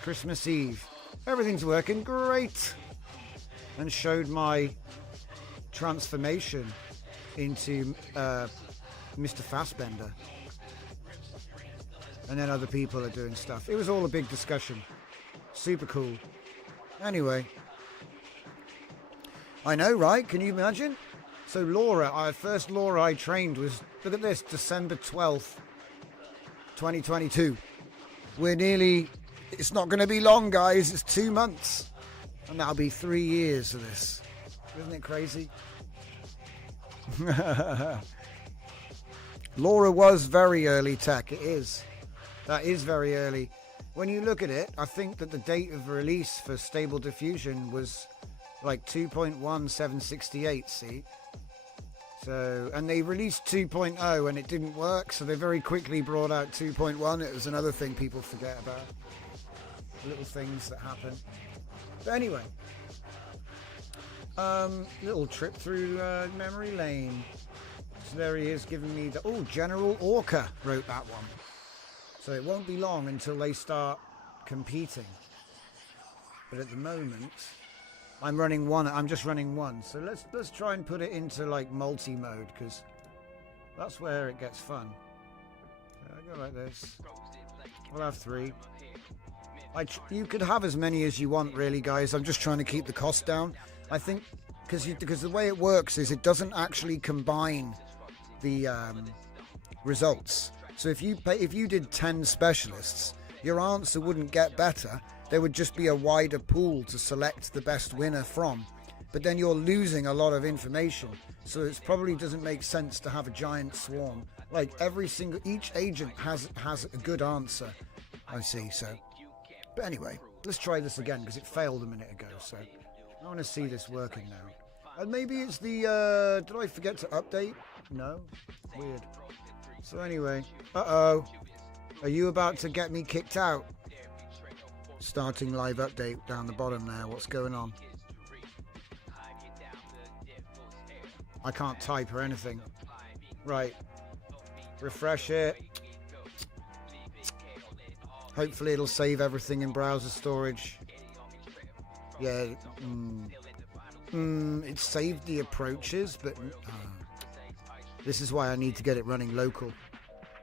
Christmas Eve. Everything's working great. And showed my transformation into Mr. Fassbender. And then other people are doing stuff. It was all a big discussion. Super cool. Anyway. I know, right? Can you imagine? So LoRa, first LoRa I trained was, look at this, December 12th, 2022. It's not going to be long, guys. It's 2 months. And that'll be 3 years of this. Isn't it crazy? LoRa was very early tech. It is. That is very early. When you look at it, I think that the date of release for Stable Diffusion was 2.1768, see? So, and they released 2.0 and it didn't work, so they very quickly brought out 2.1. It was another thing people forget about. Little things that happen. But anyway, little trip through memory lane. there he is giving me the... Oh, General Orca wrote that one. So it won't be long until they start competing. But at the moment, I'm running one. I'm just running one. So let's try and put it into like multi-mode, because that's where it gets fun. So I go like this. We'll have 3. You could have as many as you want, really, guys. I'm just trying to keep the cost down. I think because the way it works is it doesn't actually combine the results. So if you did 10 specialists, your answer wouldn't get better. There would just be a wider pool to select the best winner from. But then you're losing a lot of information. So it probably doesn't make sense to have a giant swarm. Like each agent has a good answer. I see. So, but anyway, let's try this again because it failed a minute ago. So I want to see this working now. And maybe it's the. Did I forget to update? No. Weird. So anyway, uh-oh. Are you about to get me kicked out? Starting live update down the bottom there. What's going on? I can't type or anything. Right. Refresh it. Hopefully it'll save everything in browser storage. Yeah. It saved the approaches, but this is why I need to get it running local.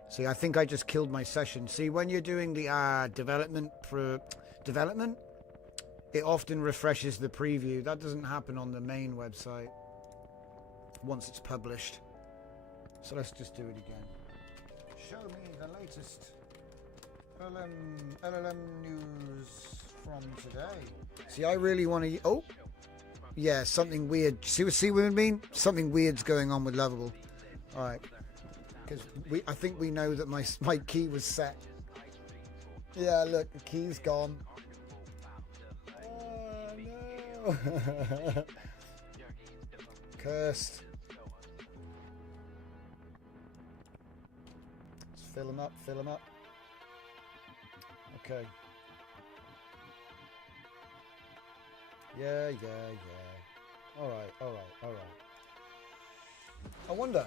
See, I think I just killed my session. See, when you're doing the development, it often refreshes the preview. That doesn't happen on the main website once it's published. So let's just do it again. Show me the latest LLM news from today. See, I really want to... Oh! Yeah, something weird. See what I mean? Something weird's going on with Lovable. Alright. Because I think we know that my key was set. Yeah, look, the key's gone. Oh, no. Cursed. Let's fill them up, fill them up. Okay. Yeah. Alright. I wonder.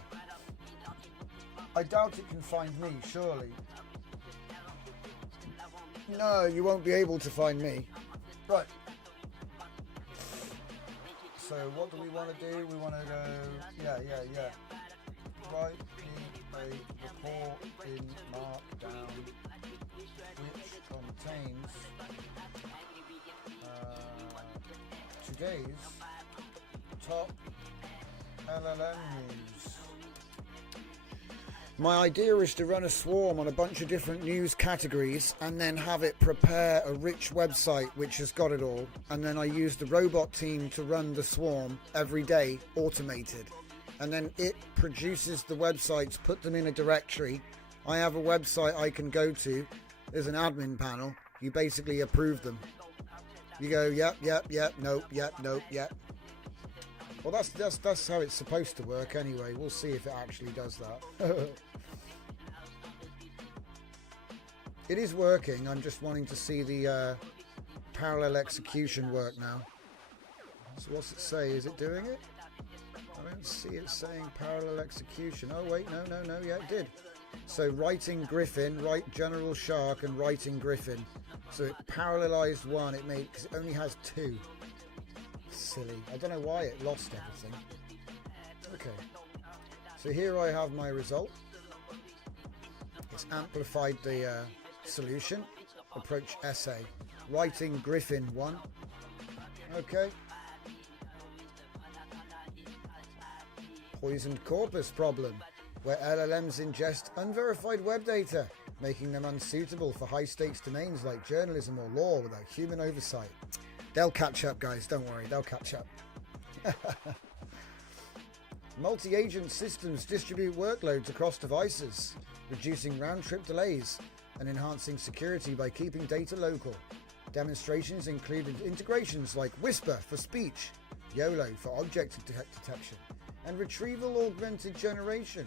I doubt it can find me, surely. No, you won't be able to find me. Right. So what do we want to do? We want to go... Yeah. Write me a report in Markdown which contains today's top LLM news. My idea is to run a swarm on a bunch of different news categories and then have it prepare a rich website which has got it all, and then I use the robot team to run the swarm every day, automated, and then it produces the websites, put them in a directory. I have a website I can go to. There's an admin panel. You basically approve them. You go, yep, nope. Well, that's how it's supposed to work anyway. We'll see if it actually does that. It is working. I'm just wanting to see the parallel execution work now. So what's it say? Is it doing it? I don't see it saying parallel execution. Oh wait, no. Yeah, it did. So writing Griffin, write General Shark, and writing Griffin. So it parallelized one. It made, because it only has 2. Silly. I don't know why it lost everything. Okay. So here I have my result. It's amplified the solution. Approach essay. Writing Griffin 1. Okay. Poisoned corpus problem, where LLMs ingest unverified web data, making them unsuitable for high-stakes domains like journalism or law without human oversight. They'll catch up, guys. Don't worry. They'll catch up. Multi-agent systems distribute workloads across devices, reducing round-trip delays and enhancing security by keeping data local. Demonstrations included integrations like Whisper for speech, YOLO for object detection, and retrieval augmented generation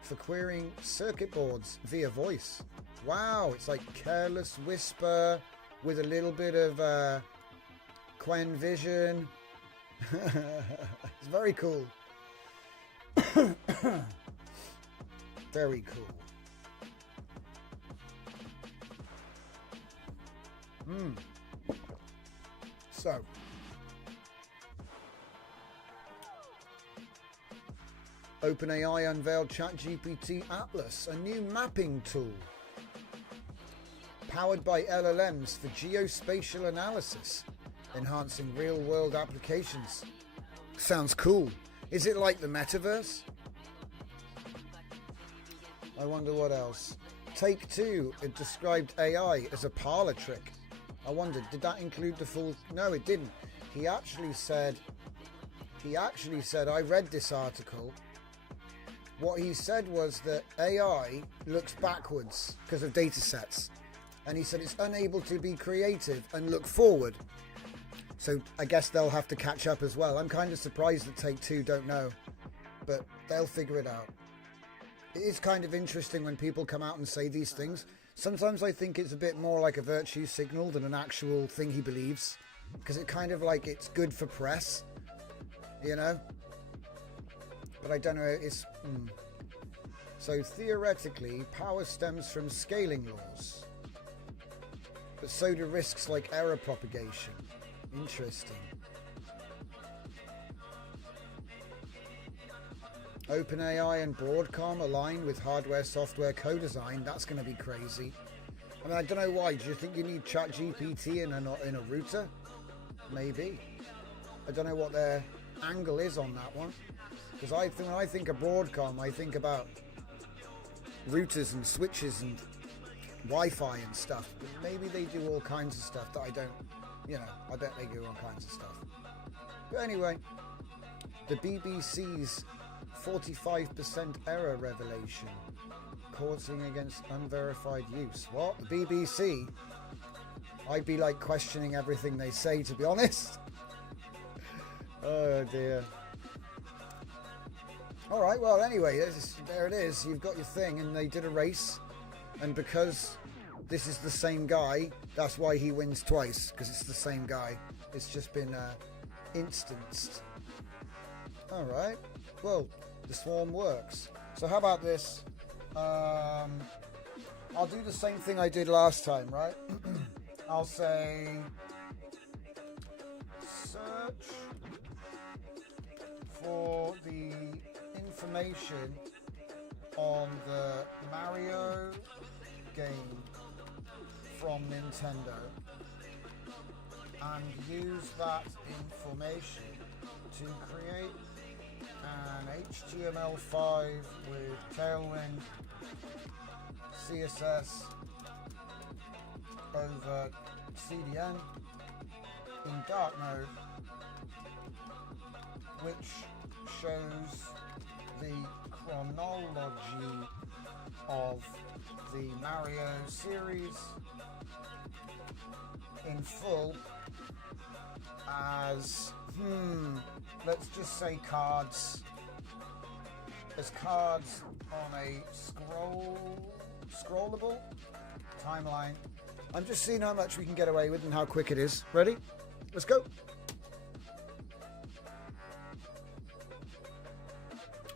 for querying circuit boards via voice. Wow, it's like careless whisper with a little bit of Quen Vision. It's very cool. Very cool. So, OpenAI unveiled ChatGPT Atlas, a new mapping tool powered by LLMs for geospatial analysis, enhancing real-world applications. Sounds cool. Is it like the metaverse? I wonder what else. Take-Two had described AI as a parlor trick. I wondered, did that include the full... No, it didn't. He actually said, I read this article. What he said was that AI looks backwards because of data sets. And he said it's unable to be creative and look forward. So I guess they'll have to catch up as well. I'm kind of surprised that Take-Two don't know, but they'll figure it out. It is kind of interesting when people come out and say these things. Sometimes I think it's a bit more like a virtue signal than an actual thing he believes, because it kind of like it's good for press, you know? But I don't know, it's... So theoretically, power stems from scaling laws, but so do risks like error propagation. Interesting. OpenAI and Broadcom align with hardware-software co-design. That's going to be crazy. I mean, I don't know why. Do you think you need ChatGPT in a router? Maybe. I don't know what their angle is on that one. Because when I think of Broadcom, I think about routers and switches and Wi-Fi and stuff. But maybe they do all kinds of stuff that I don't... You know, I bet they do all kinds of stuff. But anyway, the BBC's 45% error revelation causing against unverified use. What? The BBC? I'd be like questioning everything they say, to be honest. Oh dear. Alright, well anyway, there it is. You've got your thing, and they did a race, and because this is the same guy, that's why he wins twice, because it's the same guy. It's just been instanced. Alright, well, the swarm works. So how about this? I'll do the same thing I did last time, right? I'll say search for the information on the Mario game from Nintendo and use that information to create an HTML5 with Tailwind, CSS over CDN in dark mode, which shows the chronology of the Mario series in full as, let's just say cards. As cards on a scrollable timeline. I'm just seeing how much we can get away with and how quick it is. Ready? Let's go.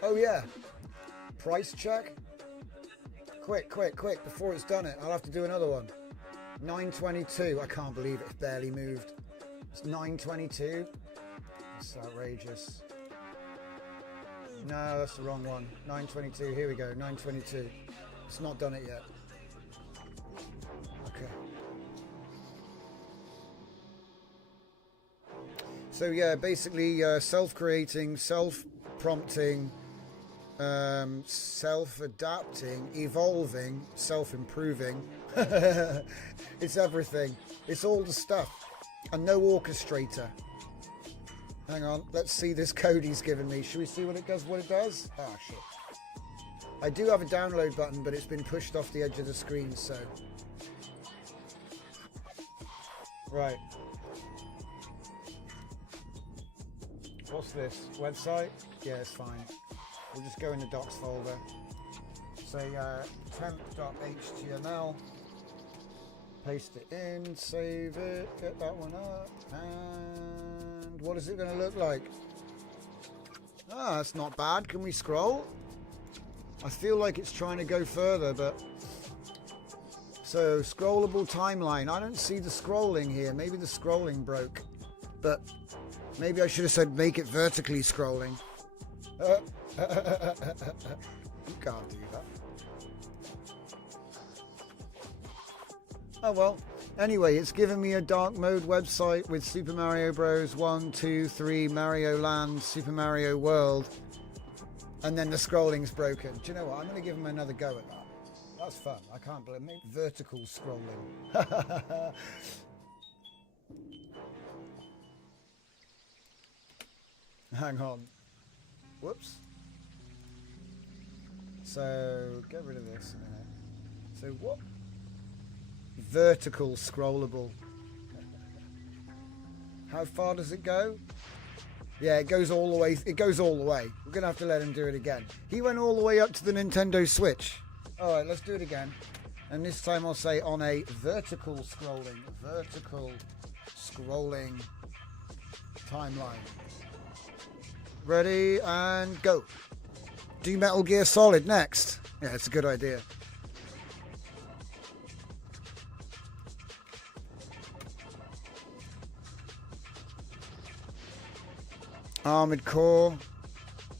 Oh yeah. Price check. Quick, before it's done it. I'll have to do another one. 922. I can't believe it's barely moved. It's 922. It's outrageous. No, that's the wrong one. 922. Here we go. 922. It's not done it yet. Okay. So yeah, basically self-creating, self-prompting, self-adapting, evolving, self-improving. It's everything. It's all the stuff. And no orchestrator. Hang on, let's see this code he's given me. Should we see what it does? Ah, shit. I do have a download button, but it's been pushed off the edge of the screen, so... Right. What's this? Website? Yeah, it's fine. We'll just go in the docs folder. Say temp.html. Paste it in, save it, get that one up, and what is it going to look like? Ah, that's not bad. Can we scroll? I feel like it's trying to go further, but... So, scrollable timeline. I don't see the scrolling here. Maybe the scrolling broke. But maybe I should have said make it vertically scrolling. You can't do that. Oh well. Anyway, it's given me a dark mode website with Super Mario Bros. 1, 2, 3, Mario Land, Super Mario World. And then the scrolling's broken. Do you know what? I'm going to give him another go at that. That's fun. I can't believe it. Vertical scrolling. Hang on. Whoops. So, get rid of this a minute. So what? Vertical scrollable. How far does it go? Yeah, it goes all the way. It goes all the way. We're going to have to let him do it again. He went all the way up to the Nintendo Switch. All right, let's do it again. And this time I'll say on a vertical scrolling timeline. Ready and go. Do Metal Gear Solid next. Yeah, it's a good idea. Armored Core.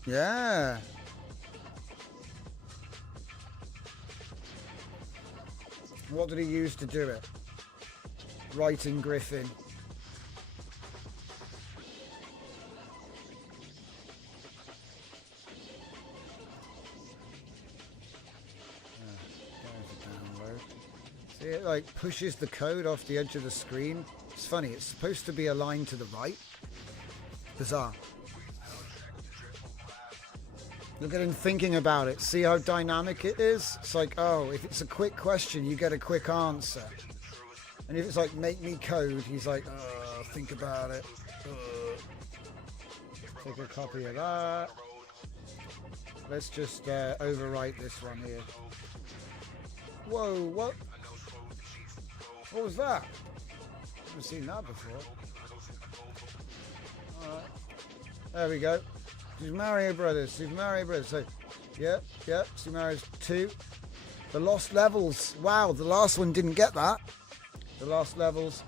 Yeah. What did he use to do it? Writing Griffin. See, it like pushes the code off the edge of the screen. It's funny, it's supposed to be aligned to the right. Bizarre. Look at him thinking about it. See how dynamic it is? It's like, oh, if it's a quick question, you get a quick answer. And if it's like, make me code, he's like, think about it. Take a copy of that. Let's just overwrite this one here. Whoa, what? What was that? Never seen that before. Alright. There we go. Super Mario Brothers. So, yep. Super Mario 2. The Lost Levels. Wow, the last one didn't get that. The Lost Levels.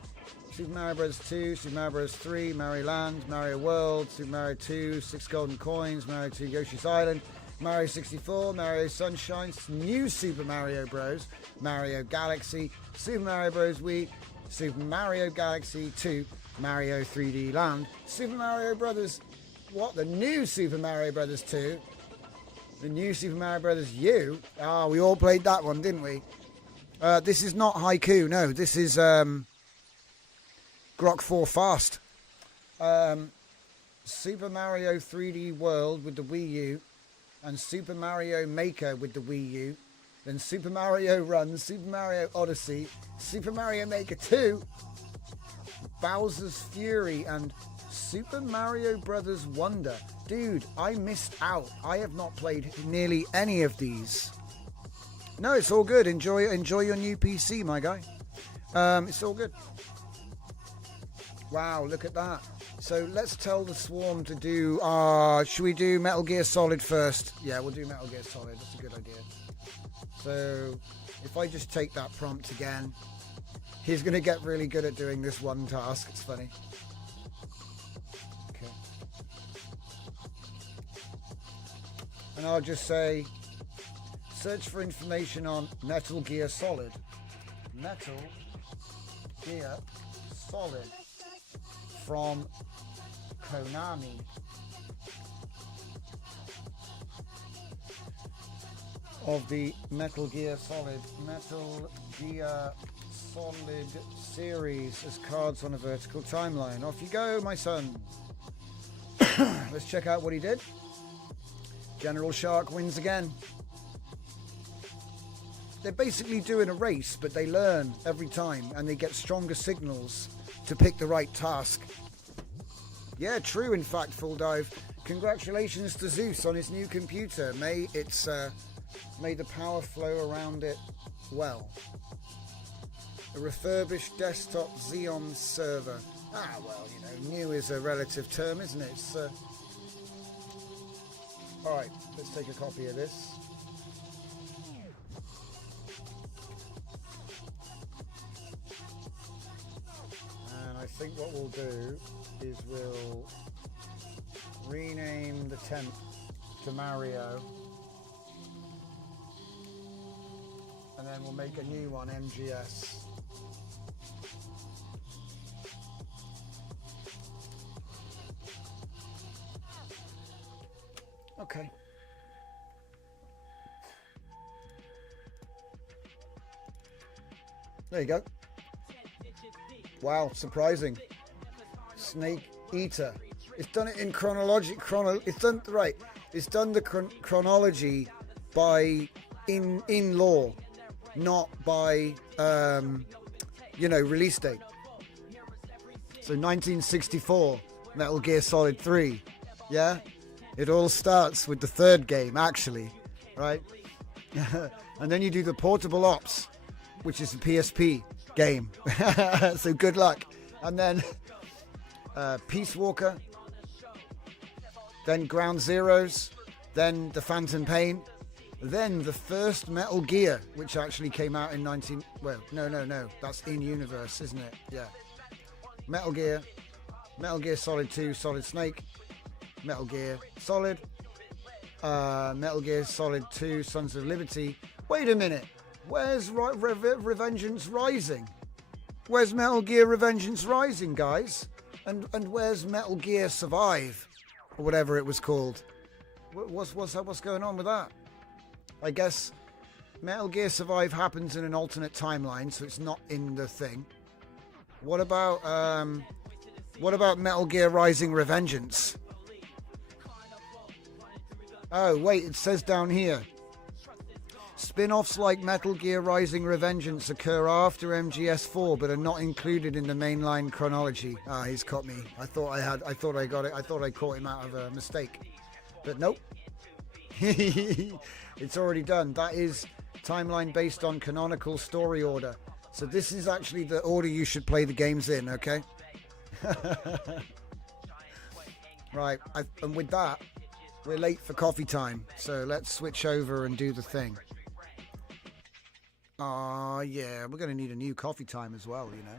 Super Mario Bros. 2, Super Mario Bros. 3, Mario Land, Mario World, Super Mario 2, 6 Golden Coins, Mario 2 Yoshi's Island, Mario 64, Mario Sunshine, New Super Mario Bros., Mario Galaxy, Super Mario Bros. Wii, Super Mario Galaxy 2, Mario 3D Land, Super Mario Brothers. What? The new Super Mario Brothers 2? The new Super Mario Brothers U? Ah, we all played that one, didn't we? This is not Haiku, no. This is Grok 4 Fast. Super Mario 3D World with the Wii U, and Super Mario Maker with the Wii U. Then Super Mario Run, Super Mario Odyssey, Super Mario Maker 2, Bowser's Fury, and Super Mario Brothers Wonder. Dude, I missed out. I have not played nearly any of these. No, it's all good. Enjoy your new PC, my guy. It's all good. Wow, look at that. So let's tell the Swarm to do... should we do Metal Gear Solid first? Yeah, we'll do Metal Gear Solid. That's a good idea. So if I just take that prompt again, he's going to get really good at doing this one task. It's funny. Okay. And I'll just say, search for information on Metal Gear Solid. Metal Gear Solid from Konami. Of the Metal Gear Solid series as cards on a vertical timeline. Off you go, my son. Let's check out what he did. General Shark wins again. They're basically doing a race, but they learn every time and they get stronger signals to pick the right task. Yeah, true, in fact, Full Dive. Congratulations to Zeus on his new computer. May the power flow around it well. A refurbished desktop Xeon server. Ah, well, you know, new is a relative term, isn't it? Alright, let's take a copy of this. what we'll do is we'll rename the temp to Mario, and then we'll make a new one, MGS. Okay. There you go. Wow, surprising. Snake Eater. It's done it in it's done right. It's done the chronology by in law, not by release date. So 1964, Metal Gear Solid 3. Yeah? It all starts with the third game, actually, right? And then you do the Portable Ops, which is a PSP game. So good luck. And then Peace Walker, then Ground Zeroes, then the Phantom Pain, then the first Metal Gear, which actually came out in no, that's in universe, isn't it? Yeah. Metal Gear Solid 2, Solid Snake, Metal Gear Solid, Metal Gear Solid 2, Sons of Liberty. Wait a minute, where's Revengeance Rising? Where's Metal Gear Revengeance Rising, guys? And where's Metal Gear Survive, or whatever it was called? What's going on with that? I guess Metal Gear Survive happens in an alternate timeline, so it's not in the thing. What about Metal Gear Rising Revengeance? Oh wait, it says down here, spin-offs like Metal Gear Rising Revengeance occur after MGS4 but are not included in the mainline chronology. Ah, he's caught me. I thought I got it. I thought I caught him out of a mistake. But nope. It's already done. That is timeline based on canonical story order. So this is actually the order you should play the games in, okay? Right, and with that, we're late for coffee time. So let's switch over and do the thing. Oh, yeah, we're going to need a new coffee time as well, you know.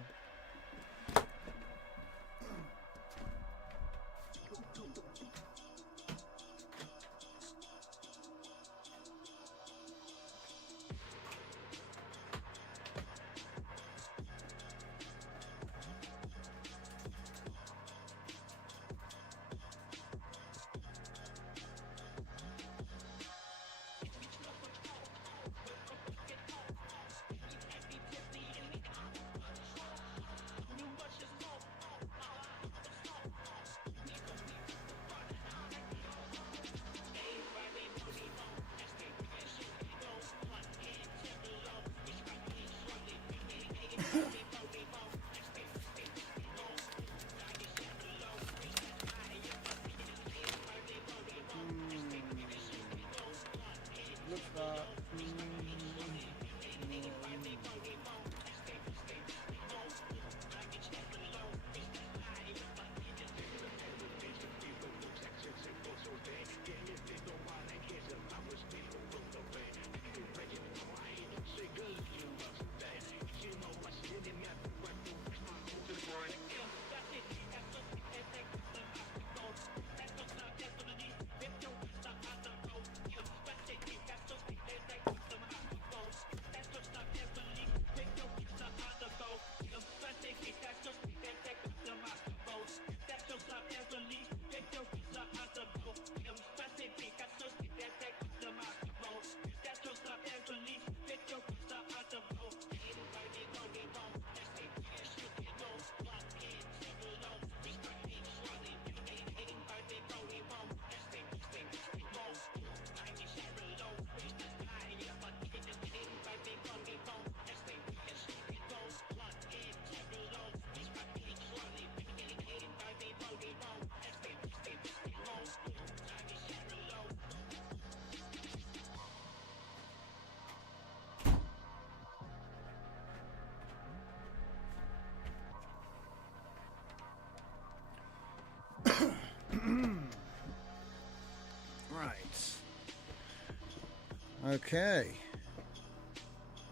Okay,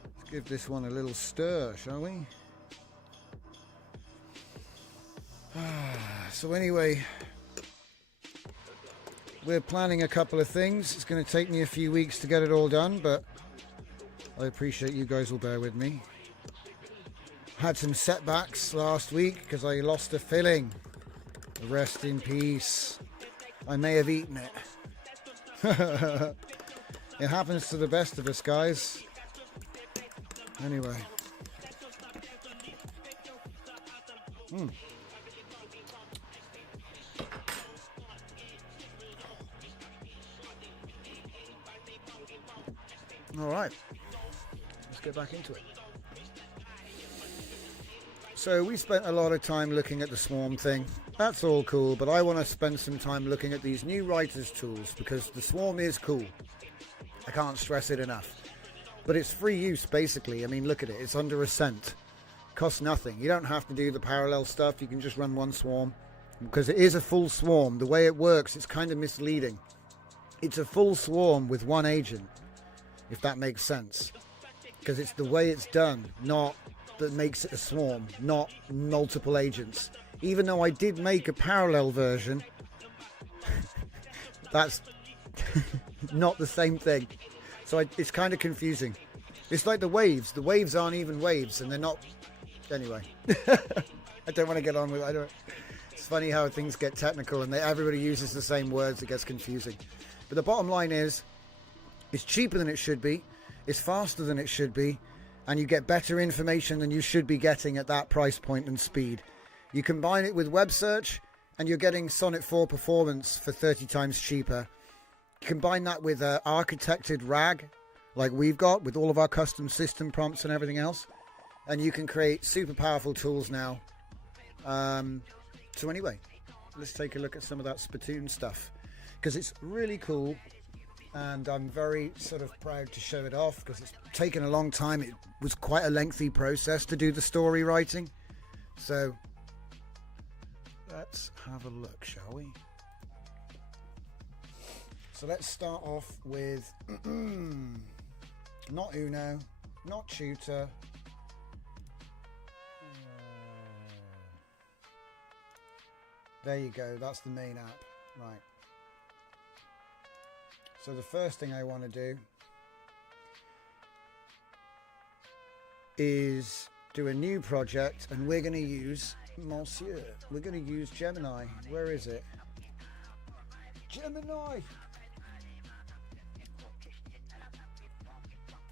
let's give this one a little stir, shall we? So anyway, we're planning a couple of things. It's going to take me a few weeks to get it all done, but I appreciate you guys will bear with me. Had some setbacks last week because I lost a filling. Rest in peace. I may have eaten it. It happens to the best of us, guys. Anyway. All right. Let's get back into it. So we spent a lot of time looking at the Swarm thing. That's all cool, but I want to spend some time looking at these new writers' tools because the Swarm is cool. I can't stress it enough. But it's free use, basically. I mean, look at it. It's under a cent. Costs nothing. You don't have to do the parallel stuff. You can just run one swarm because it is a full swarm. The way it works, it's kind of misleading. It's a full swarm with one agent, if that makes sense. Because it's the way it's done, not that makes it a swarm, not multiple agents. Even though I did make a parallel version, that's not the same thing. So it's kind of confusing. It's like the waves. The waves aren't even waves, and they're not. Anyway, I don't want to get on with it. It's funny how things get technical, and everybody uses the same words. It gets confusing. But the bottom line is, it's cheaper than it should be. It's faster than it should be. And you get better information than you should be getting at that price point and speed. You combine it with web search, and you're getting Sonnet 4 performance for 30 times cheaper. Combine that with architected RAG, like we've got, with all of our custom system prompts and everything else. And you can create super powerful tools now. So anyway, let's take a look at some of that Spittoon stuff. Because it's really cool. And I'm very sort of proud to show it off because it's taken a long time. It was quite a lengthy process to do the story writing. So let's have a look, shall we? So let's start off with not Uno, not Tutor. There you go, that's the main app. Right. So the first thing I want to do is do a new project, and we're going to use Monsieur. We're going to use Gemini. Where is it? Gemini!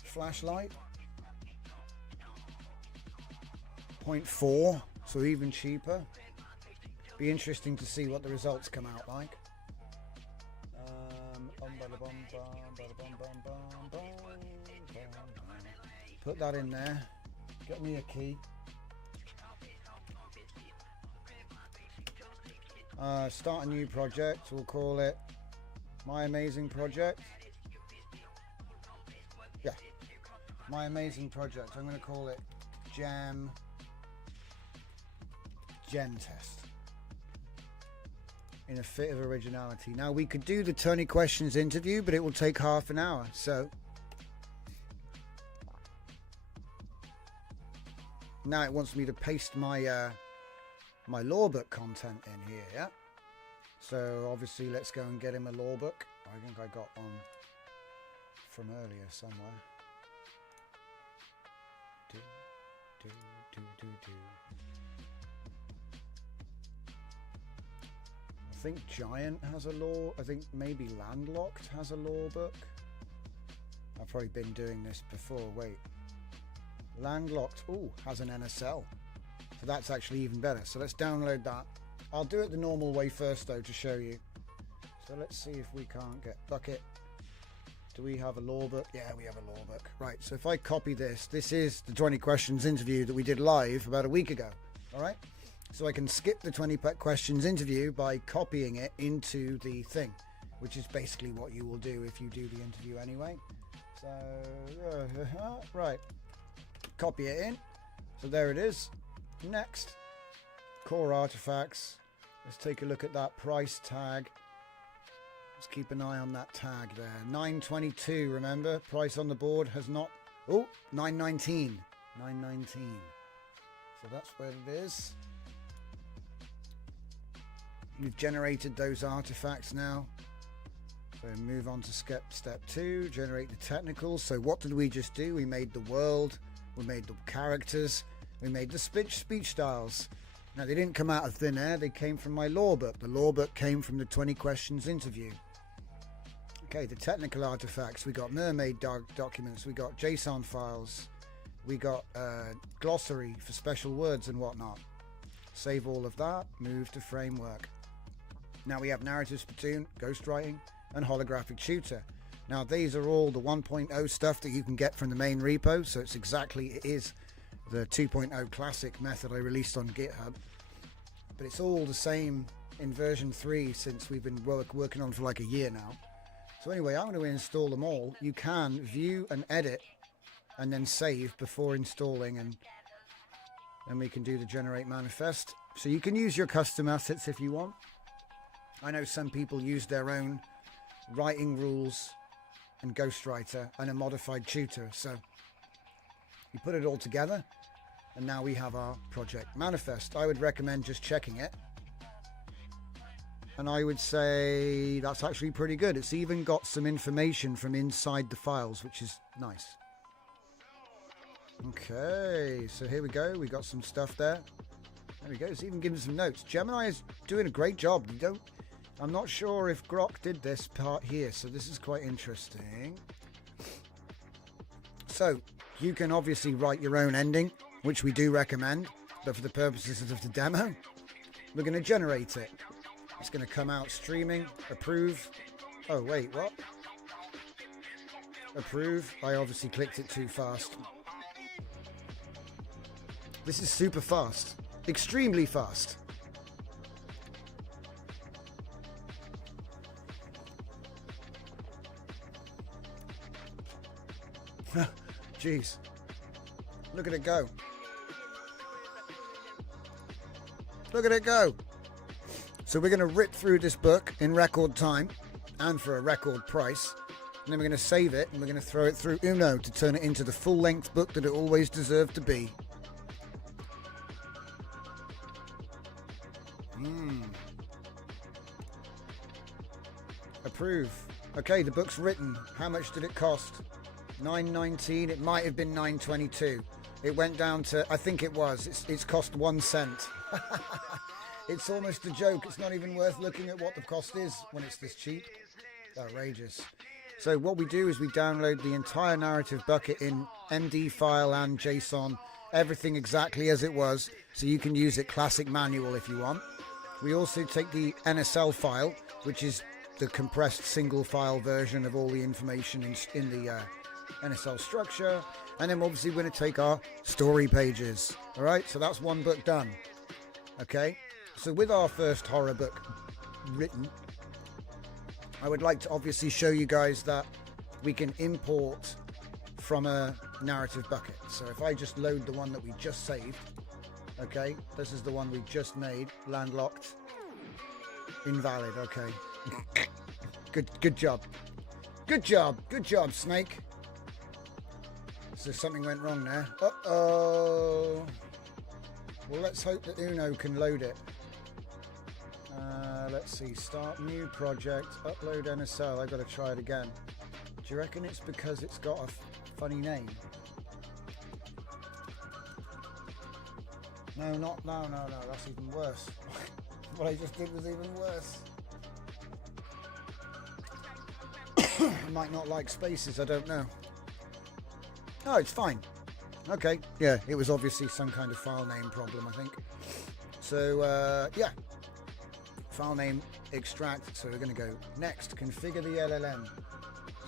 Flashlight. 0.4, so even cheaper. Be interesting to see what the results come out like. Put that in there. Get me a key. Start a new project. We'll call it My Amazing Project. Yeah, My Amazing Project. I'm going to call it Gen Test. In a fit of originality. Now we could do the 20 questions interview, but it will take half an hour. So now it wants me to paste my my law book content in here. Yeah. So obviously let's go and get him a law book. I think I got one from earlier somewhere. I think Giant has a law. I think maybe Landlocked has a law book. I've probably been doing this before. Wait. Landlocked, has an NSL. So that's actually even better. So let's download that. I'll do it the normal way first though to show you. So let's see if we can't get Bucket. Do we have a law book? Yeah, we have a law book. Right, so if I copy this, this is the 20 questions interview that we did live about a week ago. All right? So I can skip the 20 questions interview by copying it into the thing, which is basically what you will do if you do the interview anyway. So, right. Copy it in. So there it is. Next. Core artifacts. Let's take a look at that price tag. Let's keep an eye on that tag there. 922, remember? Price on the board has not... 919. 919. So that's where it is. We've generated those artifacts now. So move on to step 2, generate the technicals. So what did we just do? We made the world, we made the characters, we made the speech styles. Now they didn't come out of thin air, they came from my law book. The law book came from the 20 questions interview. Okay, the technical artifacts, we got mermaid documents, we got JSON files, we got glossary for special words and whatnot. Save all of that, move to framework. Now we have narrative Spittoon, ghostwriting, and holographic tutor. Now these are all the 1.0 stuff that you can get from the main repo, so it is the 2.0 classic method I released on GitHub, but it's all the same in version 3 since we've been working on for like a year now. So anyway, I'm going to install them all. You can view and edit and then save before installing, and then we can do the generate manifest. So you can use your custom assets if you want. I know some people use their own writing rules and ghostwriter and a modified tutor, so you put it all together and now we have our project manifest. I would recommend just checking it, and I would say that's actually pretty good. It's even got some information from inside the files, which is nice. Okay, so here we go. We got some stuff there. There we go. It's even giving some notes. Gemini is doing a great job. I'm not sure if Grok did this part here, so this is quite interesting. So you can obviously write your own ending, which we do recommend, but for the purposes of the demo, we're going to generate it. It's going to come out streaming, approve. Oh wait, what? Approve. I obviously clicked it too fast. This is super fast, extremely fast. Jeez, look at it go. Look at it go. So we're going to rip through this book in record time and for a record price, and then we're going to save it and we're going to throw it through Uno to turn it into the full-length book that it always deserved to be. Approve. Okay, the book's written. How much did it cost? $9.19. It might have been $9.22. It went down to, I think it was. It's cost 1 cent. It's almost a joke. It's not even worth looking at what the cost is when it's this cheap. Outrageous. So what we do is we download the entire narrative bucket in MD file and JSON, everything exactly as it was, so you can use it classic manual if you want. We also take the NSL file, which is the compressed single file version of all the information in the NSL structure, and then obviously we're going to take our story pages. All right, so that's one book done. Okay, so with our first horror book written, I would like to obviously show you guys that we can import from a narrative bucket. So if I just load the one that we just saved, okay, this is the one we just made, landlocked, invalid. Okay, good job, Snake. So something went wrong there. Uh-oh. Well, let's hope that Uno can load it. Let's see, start new project, upload NSL. I've got to try it again. Do you reckon it's because it's got a funny name? No, that's even worse. What I just did was even worse. I might not like spaces, I don't know. Oh, it's fine. Okay, yeah, it was obviously some kind of file name problem, I think. So, yeah. File name extract. So we're going to go next, configure the LLM.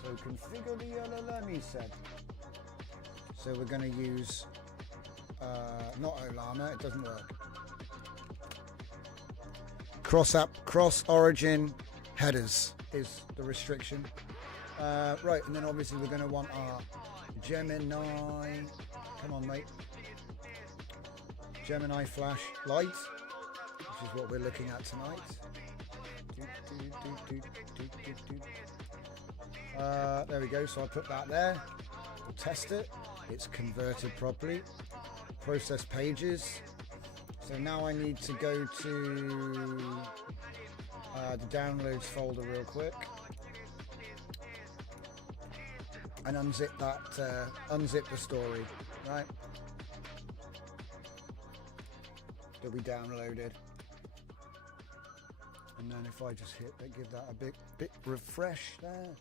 So configure the LLM, he said. So we're going to use, not Olama, it doesn't work. Cross origin headers is the restriction. Right, and then obviously we're going to want our Gemini, come on mate, Gemini flash light, which is what we're looking at tonight. There we go, so I'll put that there, we'll test it, it's converted properly. Process pages, So now I need to go to the downloads folder real quick and unzip that, unzip the story, right? That we downloaded. And then if I just give that a bit refresh there.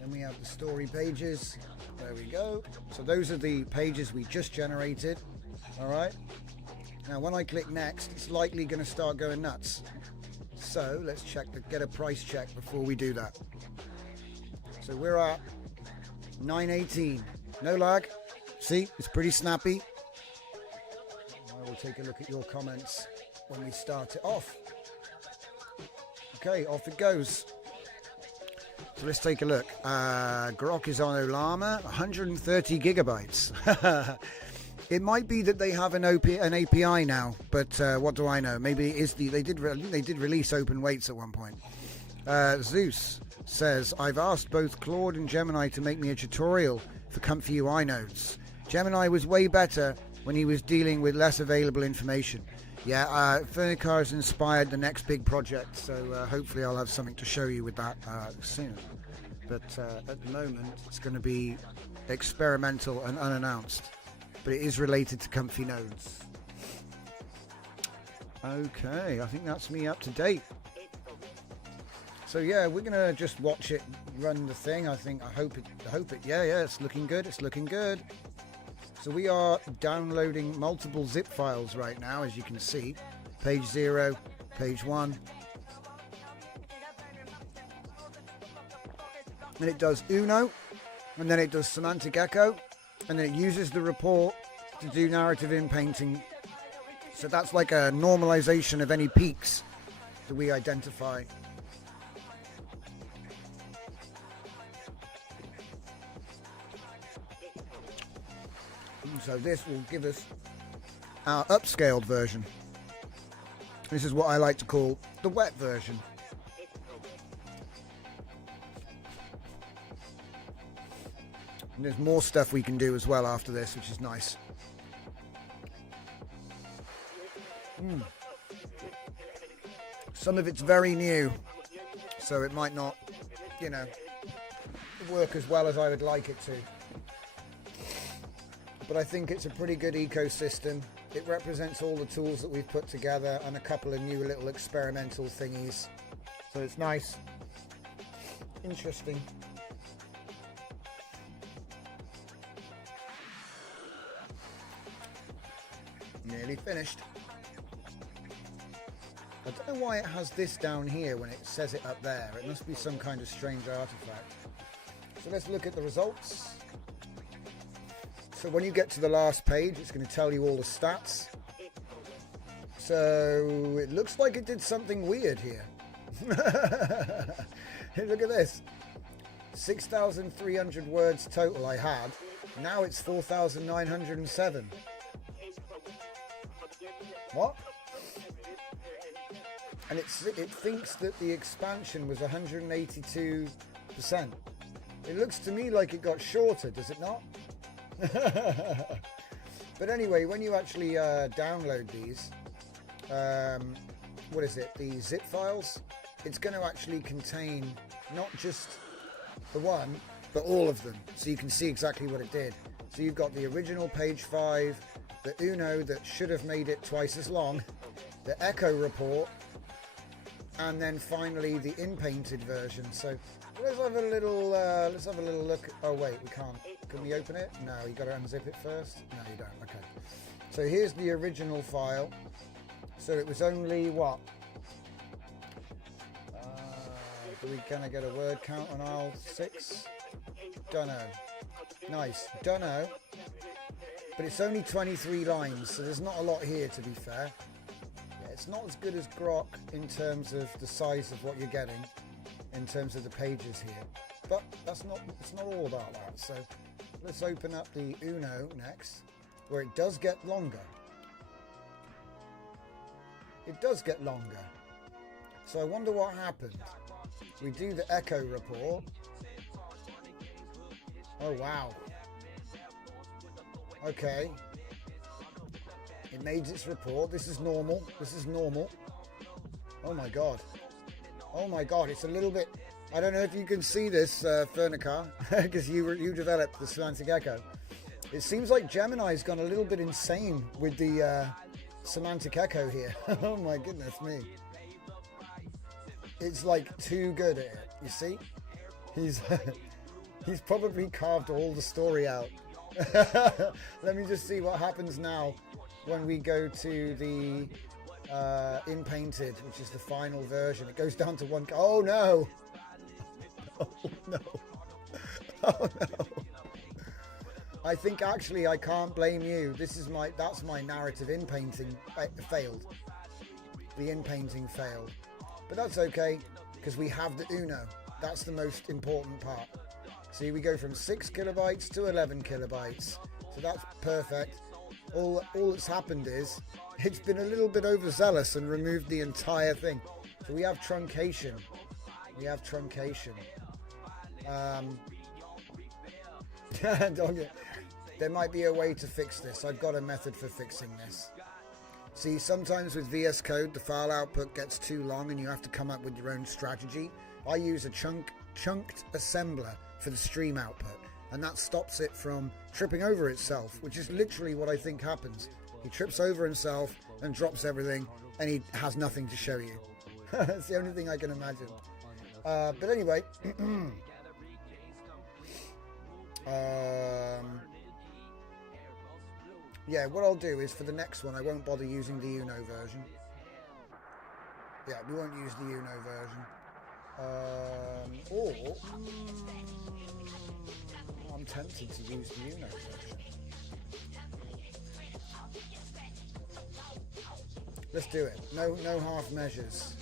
Then we have the story pages. There we go. So those are the pages we just generated. All right. Now when I click next, it's likely going to start going nuts. So let's get a price check before we do that. So we're at 9.18. No lag. See, it's pretty snappy. I will take a look at your comments when we start it off. Okay, off it goes. So let's take a look. Grok is on Olama, 130 gigabytes. It might be that they have an API now, but what do I know? Maybe it is they did release open weights at one point. Zeus says, I've asked both Claude and Gemini to make me a tutorial for Comfy UI nodes. Gemini was way better when he was dealing with less available information. Yeah, Furnicar has inspired the next big project, so hopefully I'll have something to show you with that soon. But at the moment, it's going to be experimental and unannounced. But it is related to Comfy nodes. Okay, I think that's me up to date. So yeah, we're gonna just watch it run the thing. I hope it. Yeah, it's looking good. It's looking good. So we are downloading multiple zip files right now, as you can see. Page 0, page 1. And it does Uno, and then it does semantic echo, and then it uses the report to do narrative inpainting. So that's like a normalization of any peaks that we identify. So this will give us our upscaled version. This is what I like to call the wet version. And there's more stuff we can do as well after this, which is nice. Some of it's very new, so it might not, work as well as I would like it to. But I think it's a pretty good ecosystem. It represents all the tools that we've put together and a couple of new little experimental thingies. So it's nice. Interesting. Nearly finished. I don't know why it has this down here when it says it up there. It must be some kind of strange artifact. So let's look at the results. So when you get to the last page, it's going to tell you all the stats. So it looks like it did something weird here. Look at this. 6,300 words total I had. Now it's 4,907. What? And it thinks that the expansion was 182%. It looks to me like it got shorter, does it not? But anyway, when you actually download these, what is it, the zip files, it's going to actually contain not just the one, but all of them, so you can see exactly what it did. So you've got the original page 5, the Uno that should have made it twice as long, the Echo report, and then finally the in-painted version. So let's have a little look. Oh wait, we can't. Can we open it? No, you got to unzip it first. No, you don't. Okay. So here's the original file. So it was only what? Are we gonna get a word count on aisle 6? Dunno. Nice. Dunno. But it's only 23 lines, so there's not a lot here, to be fair. Yeah, it's not as good as Grok in terms of the size of what you're getting, in terms of the pages here. But it's not all about that. So let's open up the Uno next, where it does get longer. It does get longer. So I wonder what happened. We do the Echo report. Oh wow. Okay. It made its report. This is normal. This is normal. Oh my god. Oh my god, it's a little bit... I don't know if you can see this, Fernicar, because you developed the semantic echo. It seems like Gemini's gone a little bit insane with the semantic echo here. Oh my goodness me. It's like too good at it, you see? He's he's probably carved all the story out. Let me just see what happens now when we go to the in painted, which is the final version. It goes down to one. Oh no! Oh no! Oh no! I think actually I can't blame you. That's my narrative in painting failed. The in painting failed, but that's okay because we have the Uno. That's the most important part. See, we go from 6 kilobytes to 11 kilobytes, so that's perfect. All that's happened is it's been a little bit overzealous and removed the entire thing. So we have truncation. We have truncation. There might be a way to fix this. I've got a method for fixing this. See, sometimes with VS Code, the file output gets too long and you have to come up with your own strategy. I use a chunked assembler for the stream output, and that stops it from tripping over itself, which is literally what I think happens. He trips over himself and drops everything, and he has nothing to show you. It's the only thing I can imagine. But anyway, yeah, what I'll do is for the next one, I won't bother using the Uno version. Yeah, we won't use the Uno version. I'm tempted to use the Uno version. Let's do it. No half measures.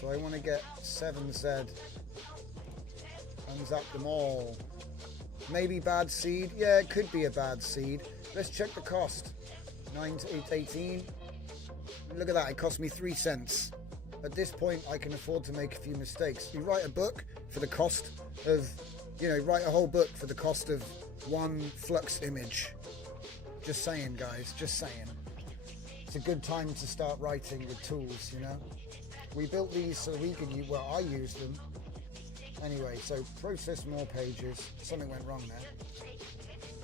So I want to get 7Z and zap them all. Maybe bad seed. Yeah, it could be a bad seed. Let's check the cost. 9 to 18. Look at that. It cost me 3 cents. At this point, I can afford to make a few mistakes. You write a book for the cost of, write a whole book for the cost of one flux image. Just saying, guys. Just saying. It's a good time to start writing with tools, We built these so we can use, I use them. Anyway, so process more pages. Something went wrong there.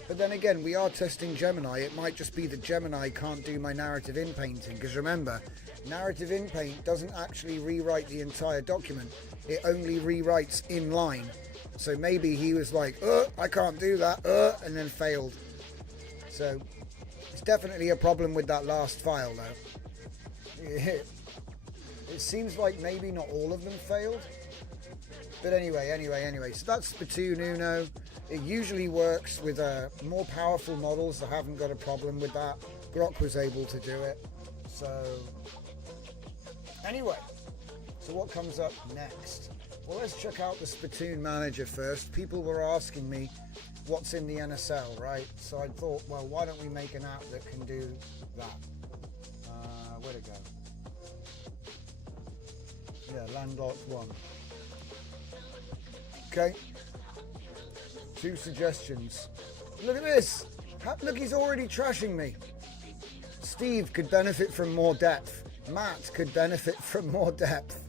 But then again, we are testing Gemini. It might just be that Gemini can't do my narrative in painting. Because remember, narrative in paint doesn't actually rewrite the entire document. It only rewrites in line. So maybe he was like, I can't do that, and then failed. So it's definitely a problem with that last file, though. It seems like maybe not all of them failed. But anyway, so that's Spittoon Uno. It usually works with more powerful models. I haven't got a problem with that. Grok was able to do it. So, anyway, so what comes up next? Well, let's check out the Spittoon Manager first. People were asking me what's in the NSL, right? So I thought, well, why don't we make an app that can do that? Where'd it go? Yeah, Landlocked 1. Okay. 2 suggestions. Look at this. Look, he's already trashing me. Steve could benefit from more depth. Matt could benefit from more depth.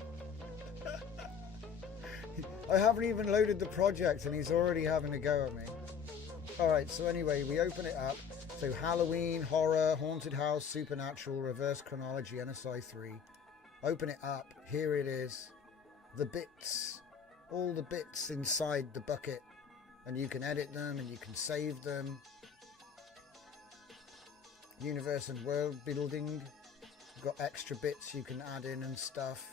I haven't even loaded the project and he's already having a go at me. Alright, so anyway, we open it up. So Halloween, horror, haunted house, supernatural, reverse chronology, NSI 3. Open it up. Here it is. The bits. All the bits inside the bucket, and you can edit them and you can save them. Universe and world building. You've got extra bits you can add in and stuff.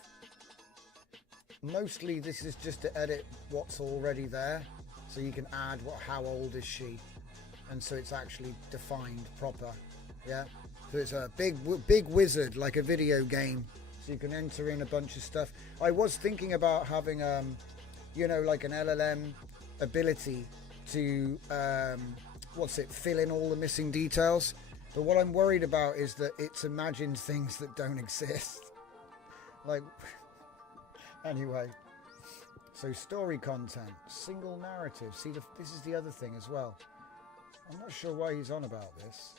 Mostly this is just to edit what's already there, so you can add how old is she, and so it's actually defined proper. Yeah, so it's a big wizard like a video game, so you can enter in a bunch of stuff. I was thinking about having like an LLM ability to fill in all the missing details. But what I'm worried about is that it's imagined things that don't exist. Like, anyway. So story content, single narrative. See, this is the other thing as well. I'm not sure why he's on about this.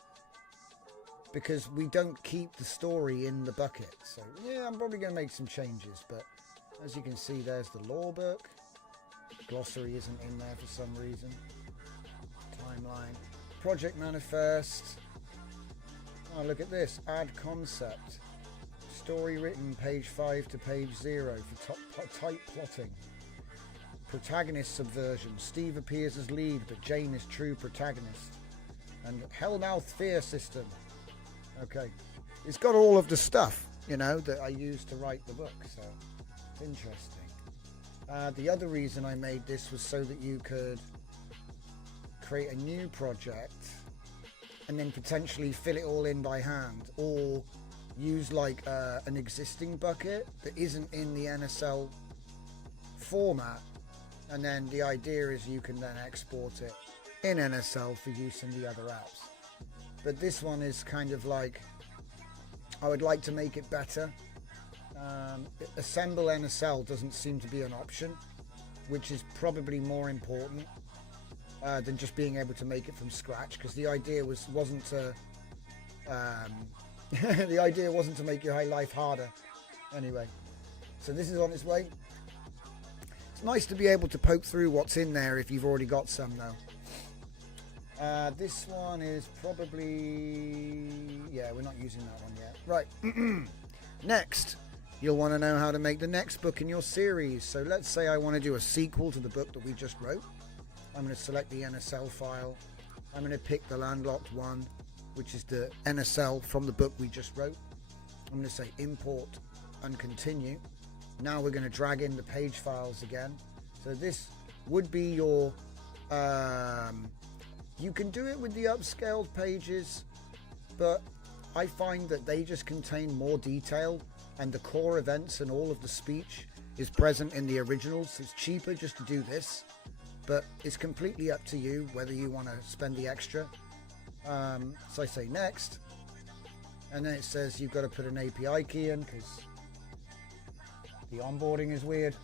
because we don't keep the story in the bucket. So yeah, I'm probably going to make some changes, but as you can see, there's the lore book. Glossary isn't in there for some reason. Timeline. Project manifest. Oh, look at this. Add concept. Story written page 5 to page 0 for tight plotting. Protagonist subversion. Steve appears as lead, but Jane is true protagonist. And Hellmouth fear system. Okay. It's got all of the stuff, you know, that I used to write the book, so it's interesting. The other reason I made this was so that you could create a new project and then potentially fill it all in by hand, or use like an existing bucket that isn't in the NSL format, and then the idea is you can then export it in NSL for use in the other apps. But this one is kind of like, I would like to make it better. Assemble NSL doesn't seem to be an option, which is probably more important than just being able to make it from scratch, because the idea wasn't to the idea wasn't to make your life harder. Anyway, so this is on its way. It's nice to be able to poke through what's in there if you've already got some though. This one is probably, yeah, we're not using that one yet. Right. Next, you'll want to know how to make the next book in your series. So let's say I want to do a sequel to the book that we just wrote. I'm going to select the NSL file. I'm going to pick the landlocked one, which is the NSL from the book we just wrote. I'm going to say import and continue. Now we're going to drag in the page files again. So this would be your, you can do it with the upscaled pages, but I find that they just contain more detail, and the core events and all of the speech is present in the originals. It's cheaper just to do this, but it's completely up to you whether you want to spend the extra. So I say next, and then it says you've got to put an API key in because the onboarding is weird.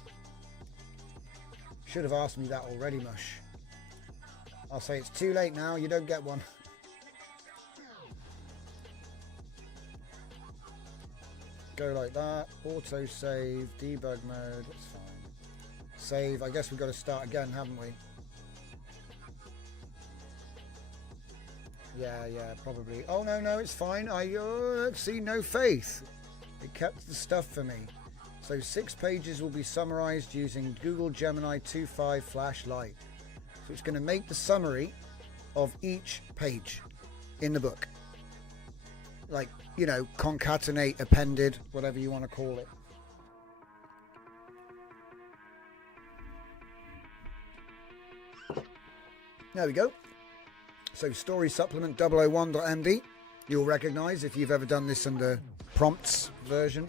Should have asked me that already, Mush. I'll say it's too late now, you don't get one. Go like that, auto save, debug mode, that's fine. Save, I guess we've got to start again, haven't we? Yeah, probably. Oh no, it's fine. I see no faith. It kept the stuff for me. So 6 pages will be summarized using Google Gemini 2.5 Flashlight. So it's going to make the summary of each page in the book. Like, you know, concatenate, appended, whatever you want to call it. There we go. So story supplement 001.md. You'll recognize if you've ever done this in the prompts version.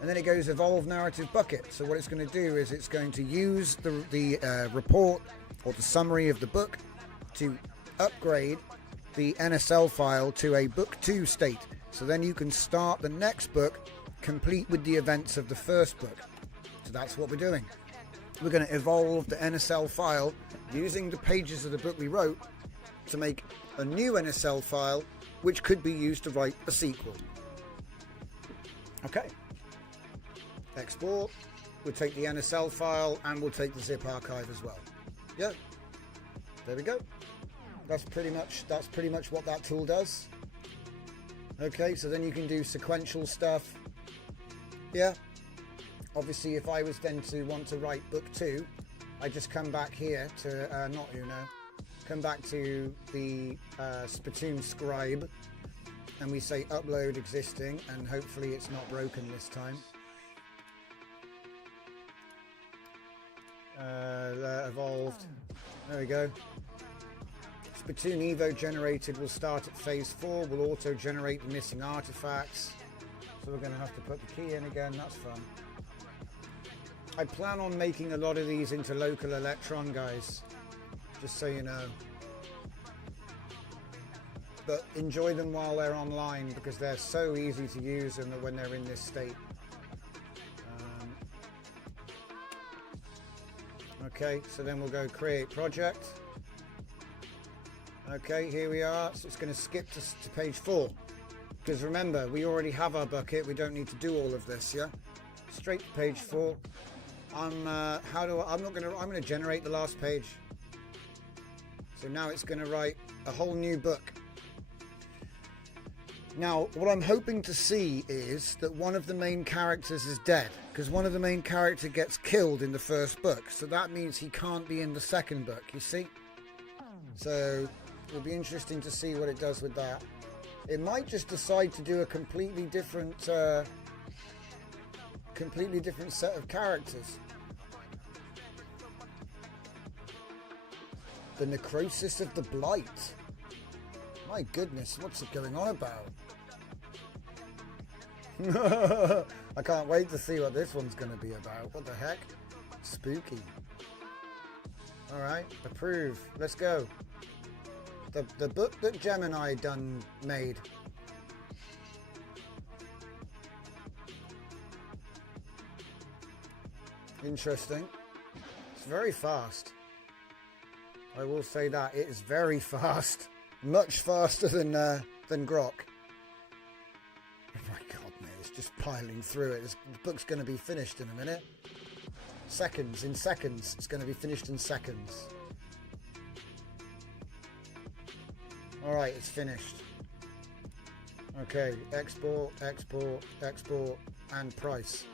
And then it goes evolve narrative bucket. So what it's going to do is it's going to use the report or the summary of the book to upgrade the NSL file to a book 2 state. So then you can start the next book complete with the events of the first book. So that's what we're doing. We're going to evolve the NSL file using the pages of the book we wrote to make a new NSL file which could be used to write a sequel. Okay. Export. We'll take the NSL file and we'll take the zip archive as well. Yeah. There we go. That's pretty much what that tool does. Okay, so then you can do sequential stuff. Yeah. Obviously, if I was then to want to write book 2, I just come back here to not Uno, come back to the Spittoon scribe, and we say upload existing, and hopefully it's not broken this time. Evolved. There we go. Spittoon Evo generated will start at phase 4. Will auto generate the missing artifacts. So we're going to have to put the key in again. That's fun. I plan on making a lot of these into local Electron, guys. Just so you know. But enjoy them while they're online because they're so easy to use and when they're in this state. Okay, so then we'll go create project. Okay, here we are. So it's going to skip to page 4. Because remember, we already have our bucket. We don't need to do all of this, yeah? Straight to page 4. I'm going to generate the last page. So now it's going to write a whole new book. Now, what I'm hoping to see is that one of the main characters is dead, because one of the main characters gets killed in the first book. So that means he can't be in the second book, you see? So it'll be interesting to see what it does with that. It might just decide to do a completely different set of characters. The necrosis of the blight. My goodness, what's it going on about? I can't wait to see what this one's going to be about. What the heck? Spooky. Alright, approve. Let's go. The book that Gemini made. Interesting. It's very fast. I will say that. It is very fast. Much faster than Grok. Oh my god, mate, it's just piling through it. This book's going to be finished in a minute. In seconds. It's going to be finished in seconds. Alright, it's finished. Okay, export, and price.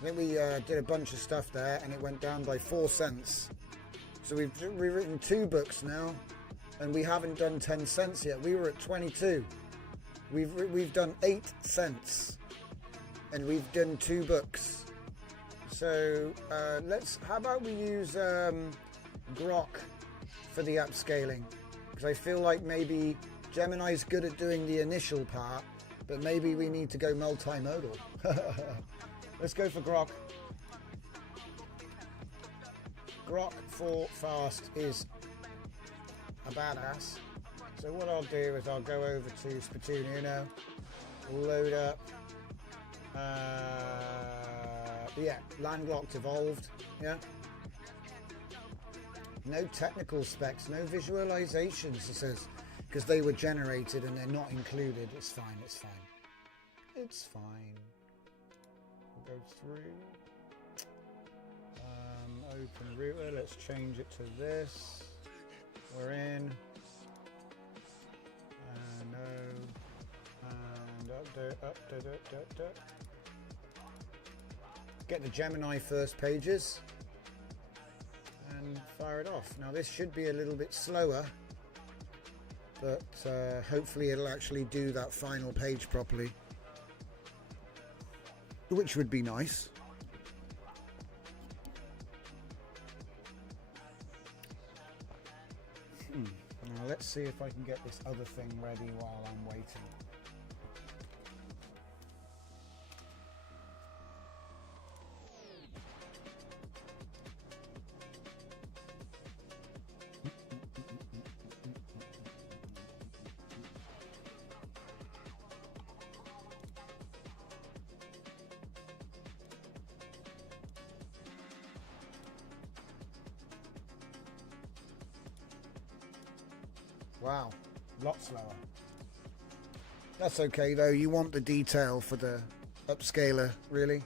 I think we did a bunch of stuff there, and it went down by 4 cents. So we've written 2 books now, and we haven't done 10 cents yet. We were at 22. We've done 8 cents, and we've done 2 books. So how about we use Grok for the upscaling? Because I feel like maybe Gemini's good at doing the initial part, but maybe we need to go multimodal. Let's go for Grok. Grok for fast is a badass. So what I'll do is I'll go over to Spittoon Uno, load up, yeah, landlocked evolved, yeah. No technical specs, no visualizations, it says, because they were generated and they're not included. It's fine, it's fine. It's fine. We'll go through. Open router, let's change it to this. We're in. And no. And update. Get the Gemini first pages. And fire it off. Now this should be a little bit slower, but hopefully it'll actually do that final page properly, which would be nice. Now let's see if I can get this other thing ready while I'm waiting. Wow, a lot slower. That's okay though, you want the detail for the upscaler, really.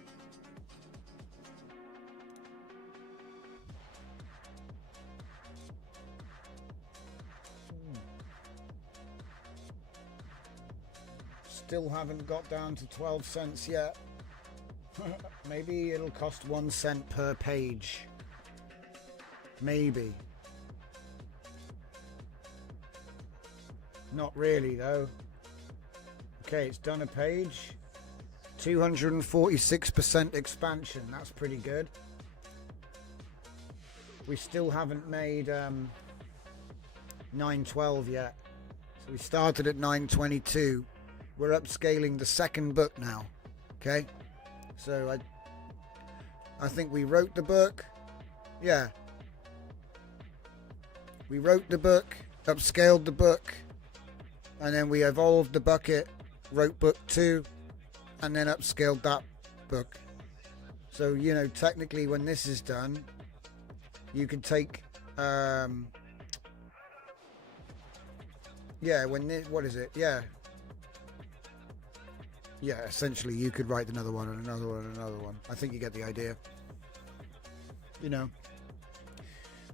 Still haven't got down to 12 cents yet. Maybe it'll cost 1 cent per page. Maybe. Not really though. Okay, it's done a page. 246% expansion. That's pretty good. We still haven't made 912 yet. So we started at 922. We're upscaling the second book now. Okay? So I think we wrote the book. Yeah. We wrote the book, upscaled the book, and then we evolved the bucket, wrote book 2, and then upscaled that book. So, you know, technically when this is done, you can take Yeah, what is it? Yeah. Yeah, essentially you could write another one and another one and another one. I think you get the idea. You know.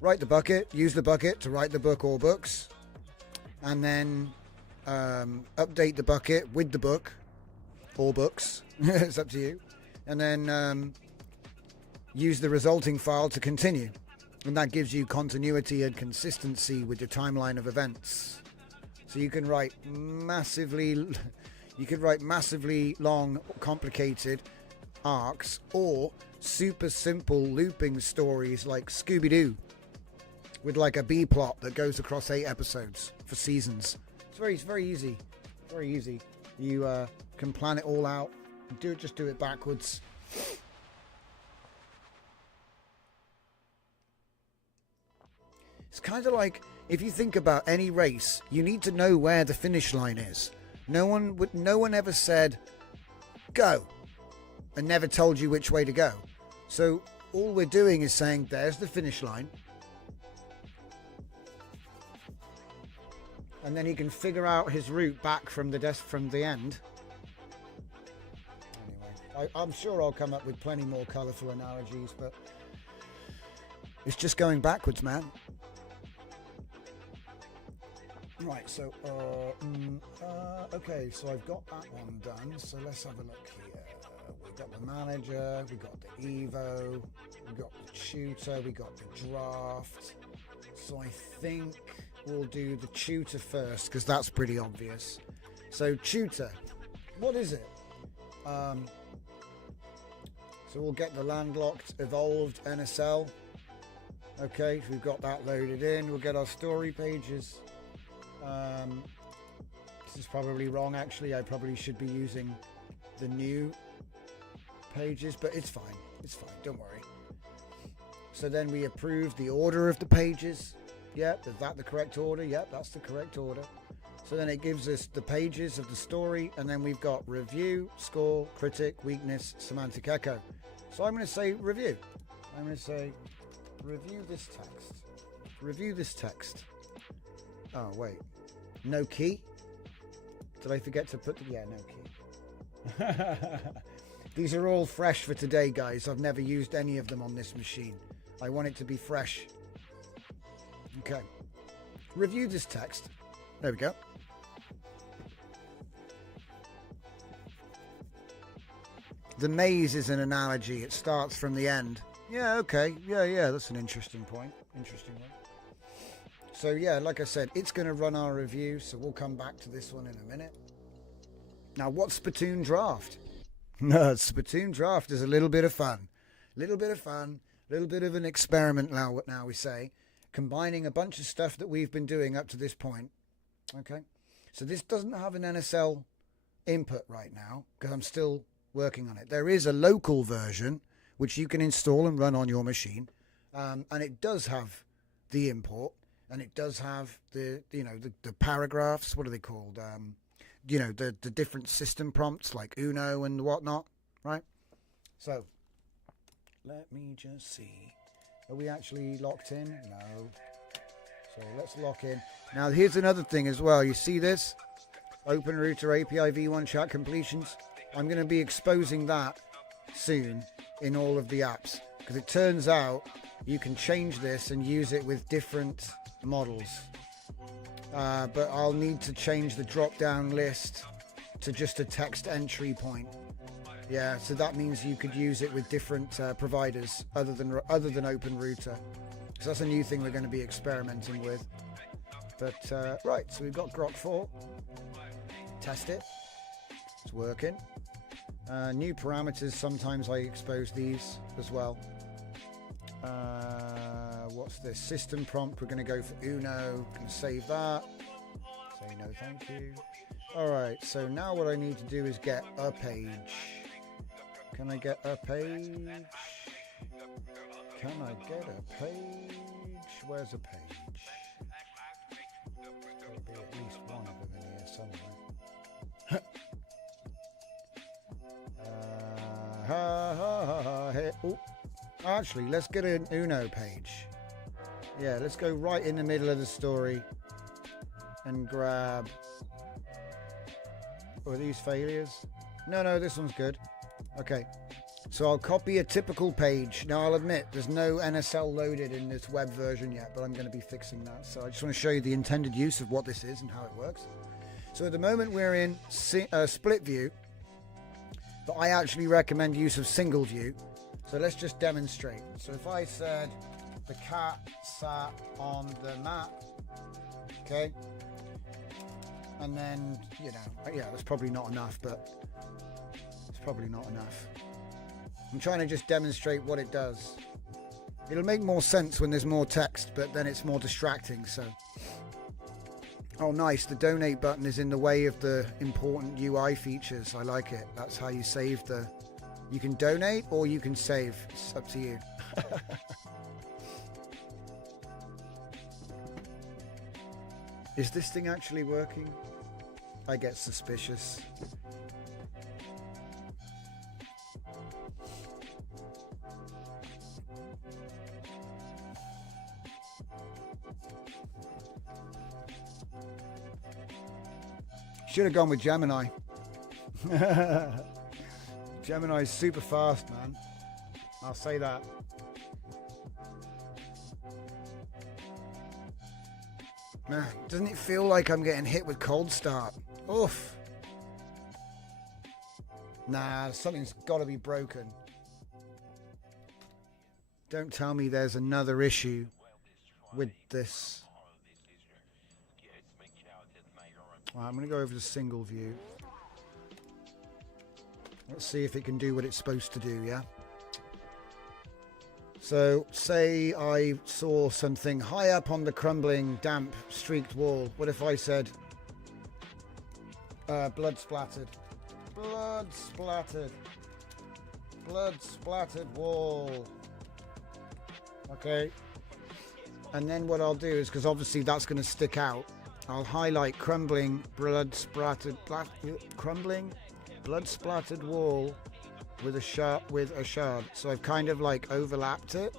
Write the bucket, use the bucket to write the book or books, and then update the bucket with the book or books. It's up to you. And then use the resulting file to continue. And that gives you continuity and consistency with your timeline of events. So you can write massively long, complicated arcs, or super simple looping stories like Scooby-Doo, with like a B plot that goes across 8 episodes for seasons. It's very easy. Very easy. You can plan it all out. Just do it backwards. It's kind of like, if you think about any race, you need to know where the finish line is. No one ever said go and never told you which way to go. So all we're doing is saying there's the finish line, and then he can figure out his route back from the end. Anyway, I'm sure I'll come up with plenty more colourful analogies, but it's just going backwards, man. Right, so, okay, so I've got that one done, so let's have a look here. We've got the manager, we've got the Evo, we've got the tutor, we've got the draft. So I think we'll do the tutor first, because that's pretty obvious. So tutor, what is it? So we'll get the landlocked evolved NSL. Okay, so we've got that loaded in. We'll get our story pages. This is probably wrong, actually. I probably should be using the new pages, but it's fine. It's fine, don't worry. So then we approve the order of the pages. Yep, is that the correct order? Yep, that's the correct order. So then it gives us the pages of the story, and then we've got review, score, critic, weakness, semantic echo. So I'm going to say review. I'm going to say review this text. Review this text. Oh, wait. No key? Did I forget to put the... Yeah, no key. These are all fresh for today, guys. I've never used any of them on this machine. I want it to be fresh. Okay. Review this text. There we go. The maze is an analogy. It starts from the end. Yeah, okay. Yeah, that's an interesting point. Interesting one. So yeah, like I said, it's going to run our review, so we'll come back to this one in a minute. Now, what's Spittoon Draft? No, Spittoon Draft is a little bit of fun. Little bit of fun, little bit of an experiment now we say, combining a bunch of stuff that we've been doing up to this point. Okay, so this doesn't have an NSL input right now, because I'm still working on it. There is a local version, which you can install and run on your machine, and it does have the import. And it does have the paragraphs. What are they called? The different system prompts like Uno and whatnot, right? So let me just see. Are we actually locked in? No. So let's lock in. Now here's another thing as well. You see this? Open Router API v1 chat completions. I'm going to be exposing that soon in all of the apps, because it turns out you can change this and use it with different models, but I'll need to change the drop down list to just a text entry point. Yeah, so that means you could use it with different providers other than OpenRouter. So that's a new thing we're going to be experimenting with. But right, so we've got Grok 4. Test it. It's working. New parameters. Sometimes I expose these as well. What's this? System prompt. We're going to go for Uno. Can save that. Say no, thank you. Alright, so now what I need to do is get a page. Can I get a page? Can I get a page? Where's a page? There'll be at least one of them in here somewhere. Hey, oh. Actually, let's get an Uno page. Yeah, let's go right in the middle of the story. and grab... Oh, are these failures? No, this one's good. Okay. So I'll copy a typical page. Now I'll admit there's no NSL loaded in this web version yet, but I'm going to be fixing that. So I just want to show you the intended use of what this is and how it works. So at the moment we're in split view, but I actually recommend use of single view. So let's just demonstrate. So if I said the cat sat on the mat, okay, and then, you know, yeah, that's probably not enough, but it's probably not enough. I'm trying to just demonstrate what it does. It'll make more sense when there's more text, but then it's more distracting, so. Oh, nice. The donate button is in the way of the important UI features. I like it. That's how you save the... You can donate or you can save. It's up to you. Is this thing actually working? I get suspicious. Should have gone with Gemini. Gemini's super fast, man. I'll say that. Man, doesn't it feel like I'm getting hit with cold start? Oof. Nah, something's got to be broken. Don't tell me there's another issue with this. I'm going to go over to single view. Let's see if it can do what it's supposed to do, yeah? So, say I saw something high up on the crumbling, damp, streaked wall. What if I said, blood splattered. Blood splattered. Blood splattered wall. Okay. And then what I'll do is, because obviously that's going to stick out, I'll highlight crumbling, blood splattered wall with a shard. So I've kind of like overlapped it,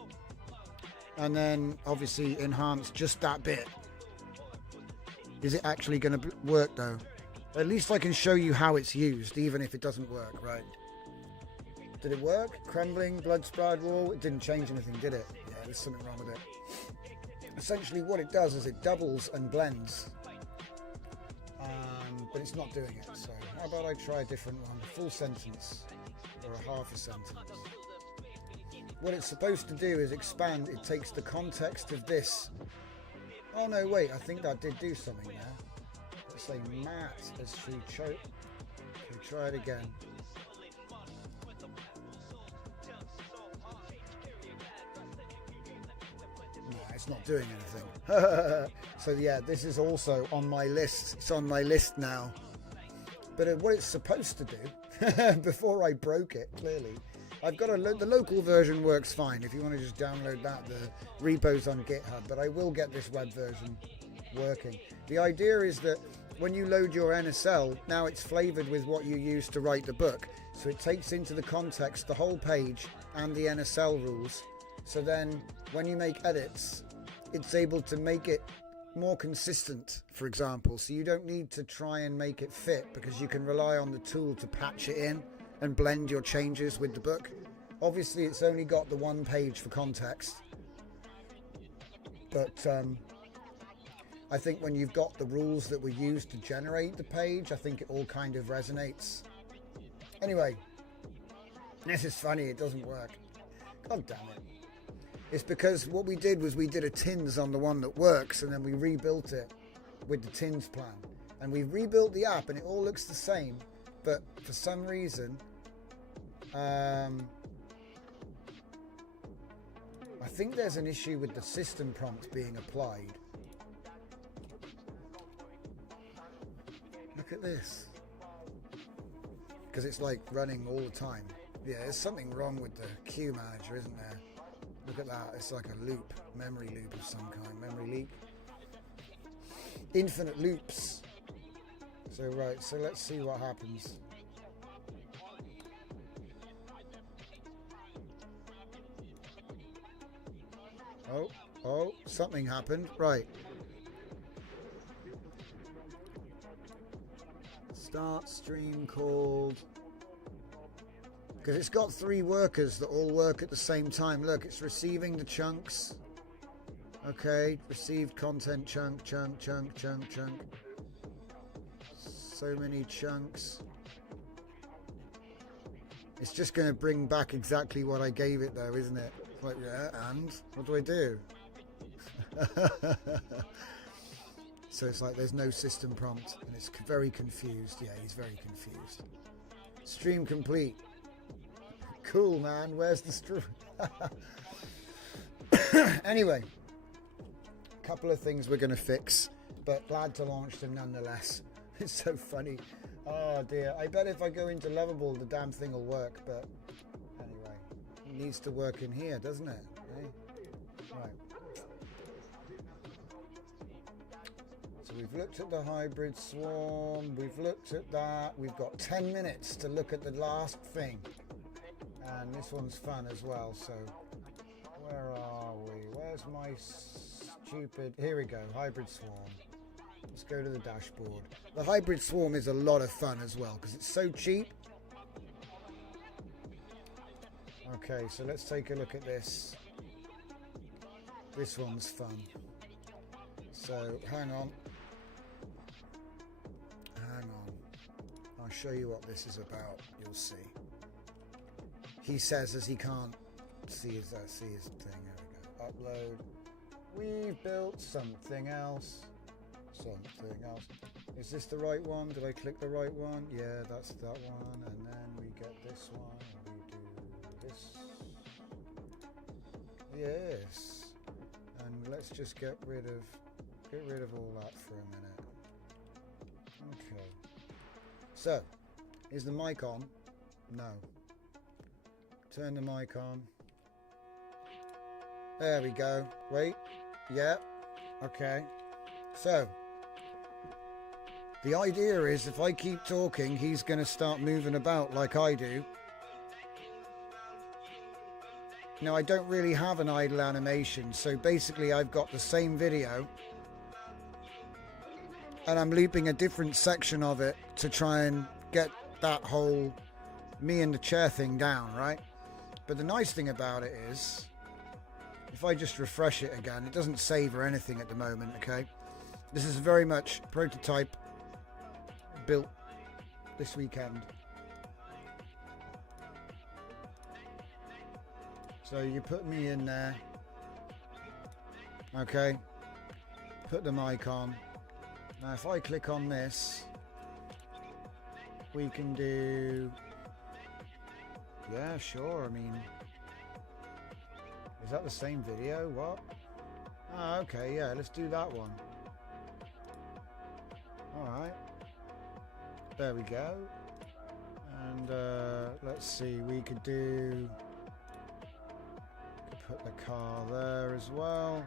and then obviously enhance just that bit. Is it actually going to work though? At least I can show you how it's used, even if it doesn't work, right? Did it work? Crumbling, blood splattered wall. It didn't change anything, did it? Yeah, there's something wrong with it. Essentially what it does is it doubles and blends, but it's not doing it. So how about I try a different one, a full sentence or a half a sentence. What it's supposed to do is expand. It takes the context of this. Oh no, wait, I think that did do something there. Let's say Matt as she choke. We try it again. It's not doing anything. So yeah, this is also on my list. It's on my list now. But what it's supposed to do, before I broke it, clearly, I've got the local version works fine. If you want to just download that, the repo's on GitHub. But I will get this web version working. The idea is that when you load your NSL, now it's flavored with what you use to write the book. So it takes into the context the whole page and the NSL rules. So then when you make edits, it's able to make it more consistent, for example. So you don't need to try and make it fit, because you can rely on the tool to patch it in and blend your changes with the book. Obviously, it's only got the one page for context. But I think when you've got the rules that were used to generate the page, I think it all kind of resonates. Anyway, this is funny, it doesn't work. God damn it. It's because what we did was we did a tins on the one that works, and then we rebuilt it with the tins plan. And we rebuilt the app and it all looks the same, but for some reason, I think there's an issue with the system prompts being applied. Look at this. Because it's like running all the time. Yeah, there's something wrong with the queue manager, isn't there? Look at that, it's like a loop, memory loop of some kind, memory leak. Infinite loops. So right, so let's see what happens. Oh, something happened, right. Start stream called. Because it's got 3 workers that all work at the same time. Look, it's receiving the chunks. Okay, received content chunk. So many chunks. It's just going to bring back exactly what I gave it though, isn't it? It's like, yeah, and? What do I do? So it's like there's no system prompt and it's very confused. Yeah, he's very confused. Stream complete. Cool, man. Where's the stream? Anyway, a couple of things we're going to fix, but glad to launch them nonetheless. It's so funny. Oh dear. I bet if I go into Lovable, the damn thing will work, but anyway, it needs to work in here, doesn't it? Eh? Right. So we've looked at the hybrid swarm, we've looked at that, we've got 10 minutes to look at the last thing. And this one's fun as well, so where are we? Where's my stupid... Here we go, hybrid swarm. Let's go to the dashboard. The hybrid swarm is a lot of fun as well, because it's so cheap. Okay, so let's take a look at this. This one's fun. So, hang on. I'll show you what this is about. You'll see. He says as he can't see his thing. There we go. Upload. We've built something else. Is this the right one? Did I click the right one? Yeah, that's that one. And then we get this one. And we do this. Yes. And let's just get rid of all that for a minute. Okay. So, is the mic on? No. Turn the mic on. There we go. Wait. Yeah. Okay. So, the idea is if I keep talking, he's going to start moving about like I do. Now, I don't really have an idle animation, so basically I've got the same video and I'm looping a different section of it to try and get that whole me in the chair thing down, right? But the nice thing about it is, if I just refresh it again, it doesn't save or anything at the moment, okay? This is very much prototype built this weekend. So you put me in there, okay? Put the mic on. Now if I click on this, we can do... Yeah, sure, I mean... Is that the same video? What? Oh, okay, yeah, let's do that one. Alright. There we go. And let's see, we could do... Put the car there as well.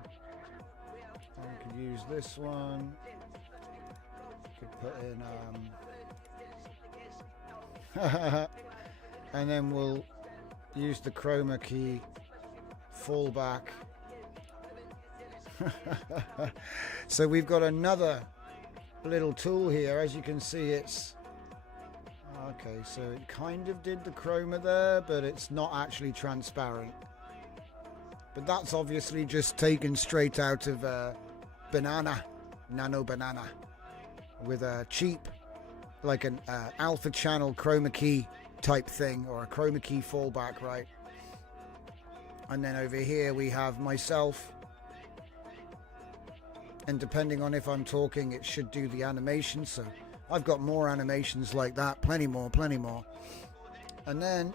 And we could use this one. Could put in and then we'll use the chroma key fallback. So we've got another little tool here. As you can see, it's okay, so it kind of did the chroma there, but it's not actually transparent. But that's obviously just taken straight out of Nano Banana, with a cheap, like an alpha channel chroma key type thing, or a chroma key fallback, right? And then over here we have myself, and depending on if I'm talking, it should do the animation. So I've got more animations like that, plenty more. And then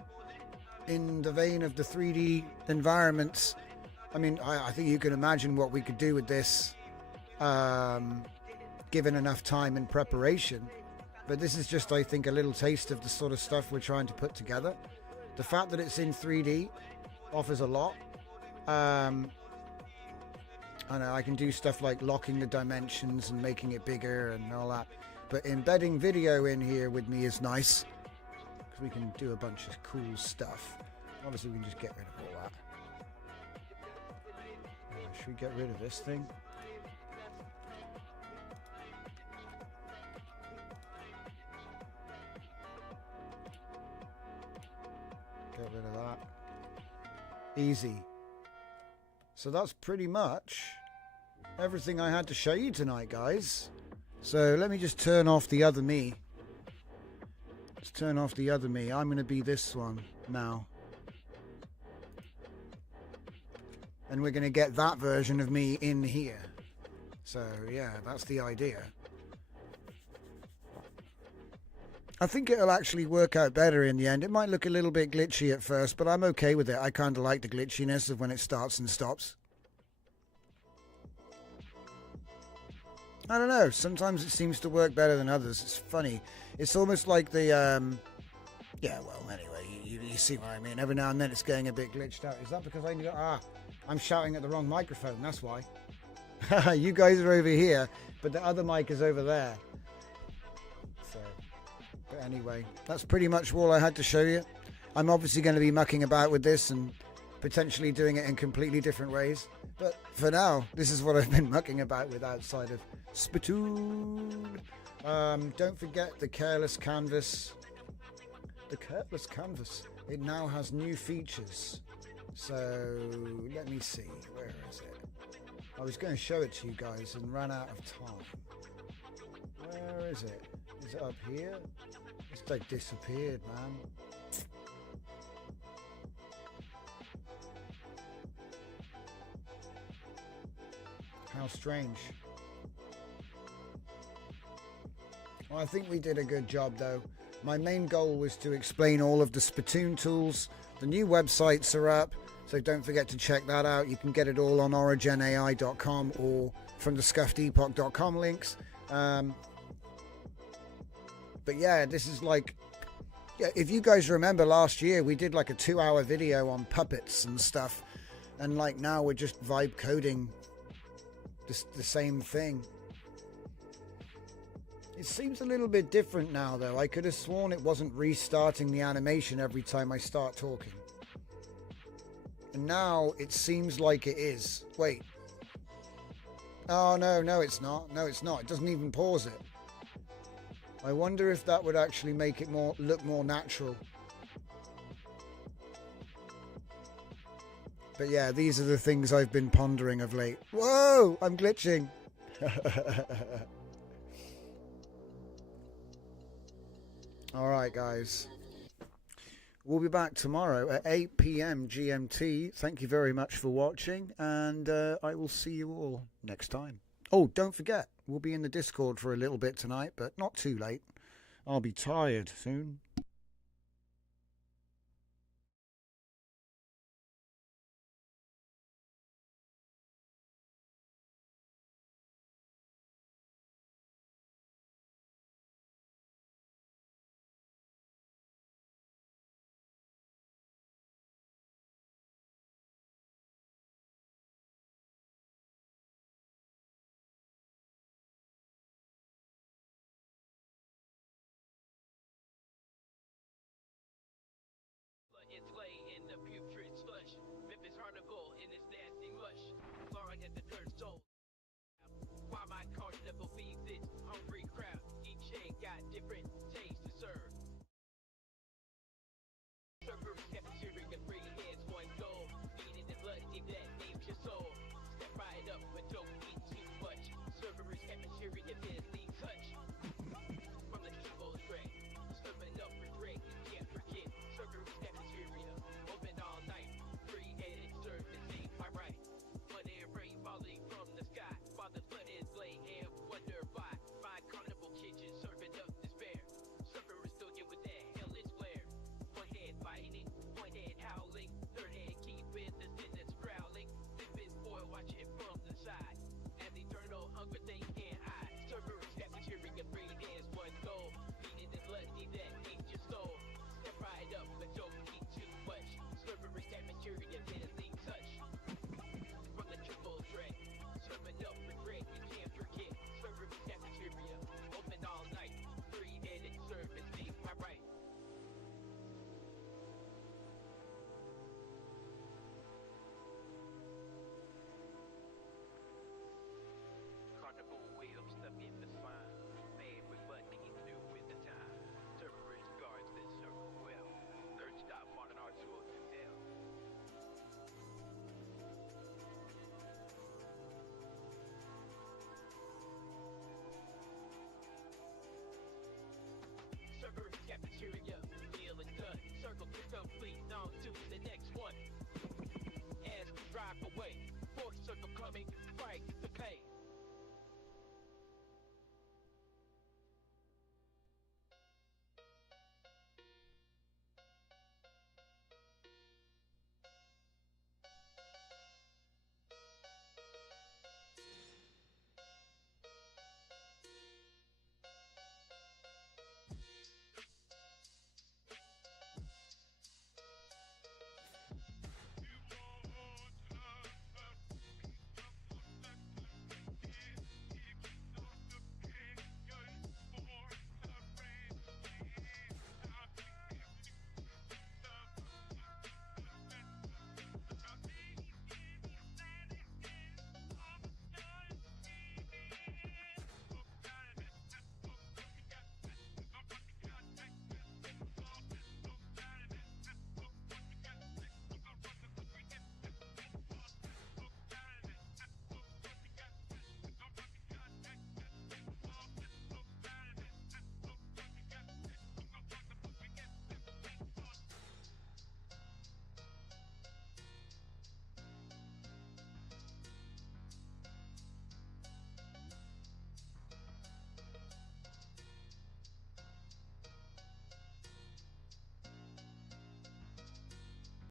in the vein of the 3D environments, I mean, I think you can imagine what we could do with this, given enough time and preparation. But this is just, I think, a little taste of the sort of stuff we're trying to put together. The fact that it's in 3D offers a lot. I know I can do stuff like locking the dimensions and making it bigger and all that. But embedding video in here with me is nice, because we can do a bunch of cool stuff. Obviously, we can just get rid of all that. Should we get rid of this thing? Get rid of that. Easy. So that's pretty much everything I had to show you tonight, guys. So let me just turn off the other me. Let's turn off the other me. I'm going to be this one now. And we're going to get that version of me in here. So yeah, that's the idea. I think it'll actually work out better in the end. It might look a little bit glitchy at first, but I'm okay with it. I kind of like the glitchiness of when it starts and stops. I don't know. Sometimes it seems to work better than others. It's funny. It's almost like the... yeah, well, anyway, you see what I mean. Every now and then it's getting a bit glitched out. Is that because I'm shouting at the wrong microphone. That's why. You guys are over here, but the other mic is over there. So, but anyway, that's pretty much all I had to show you. I'm obviously going to be mucking about with this and potentially doing it in completely different ways. But for now, this is what I've been mucking about with outside of Spittoon. Don't forget the Careless Canvas. The Careless Canvas. It now has new features. So let me see. Where is it? I was going to show it to you guys and ran out of time. Where is it? Is it up here? It's like disappeared, man. How strange. Well, I think we did a good job though. My main goal was to explain all of the Spittoon tools. The new websites are up, so don't forget to check that out. You can get it all on originai.com or from the scuffedepoch.com links. But yeah, this is like... Yeah, if you guys remember last year, we did like a 2-hour video on puppets and stuff. And like now we're just vibe coding the same thing. It seems a little bit different now though. I could have sworn it wasn't restarting the animation every time I start talking. And now it seems like it is. Wait. Oh no, it's not. No, it's not. It doesn't even pause it. I wonder if that would actually make it look more natural. But yeah, these are the things I've been pondering of late. Whoa, I'm glitching. All right, guys. We'll be back tomorrow at 8 p.m. GMT. Thank you very much for watching, and I will see you all next time. Oh, don't forget, we'll be in the Discord for a little bit tonight, but not too late. I'll be tired soon. It's lay in the putrid slush. Rip his harnacle in his nasty mush. Clawing at the dirt soul. Why my carnival feeds its hungry crowd. Each chain got different tastes to serve. Servers kept cheering the free hands, one goal. Eating the blood deep that names your soul. Step right up, but don't eat too much. Servers kept cheering your deadly touch. From the evil trick, serving up for drink, you can't forget. Servers cafeteria, open all night. Free and serve the same by right. Money rain falling from the Earth cafeteria, feeling done. Circle to complete, on to the next one. As we drive away, fourth circle coming, right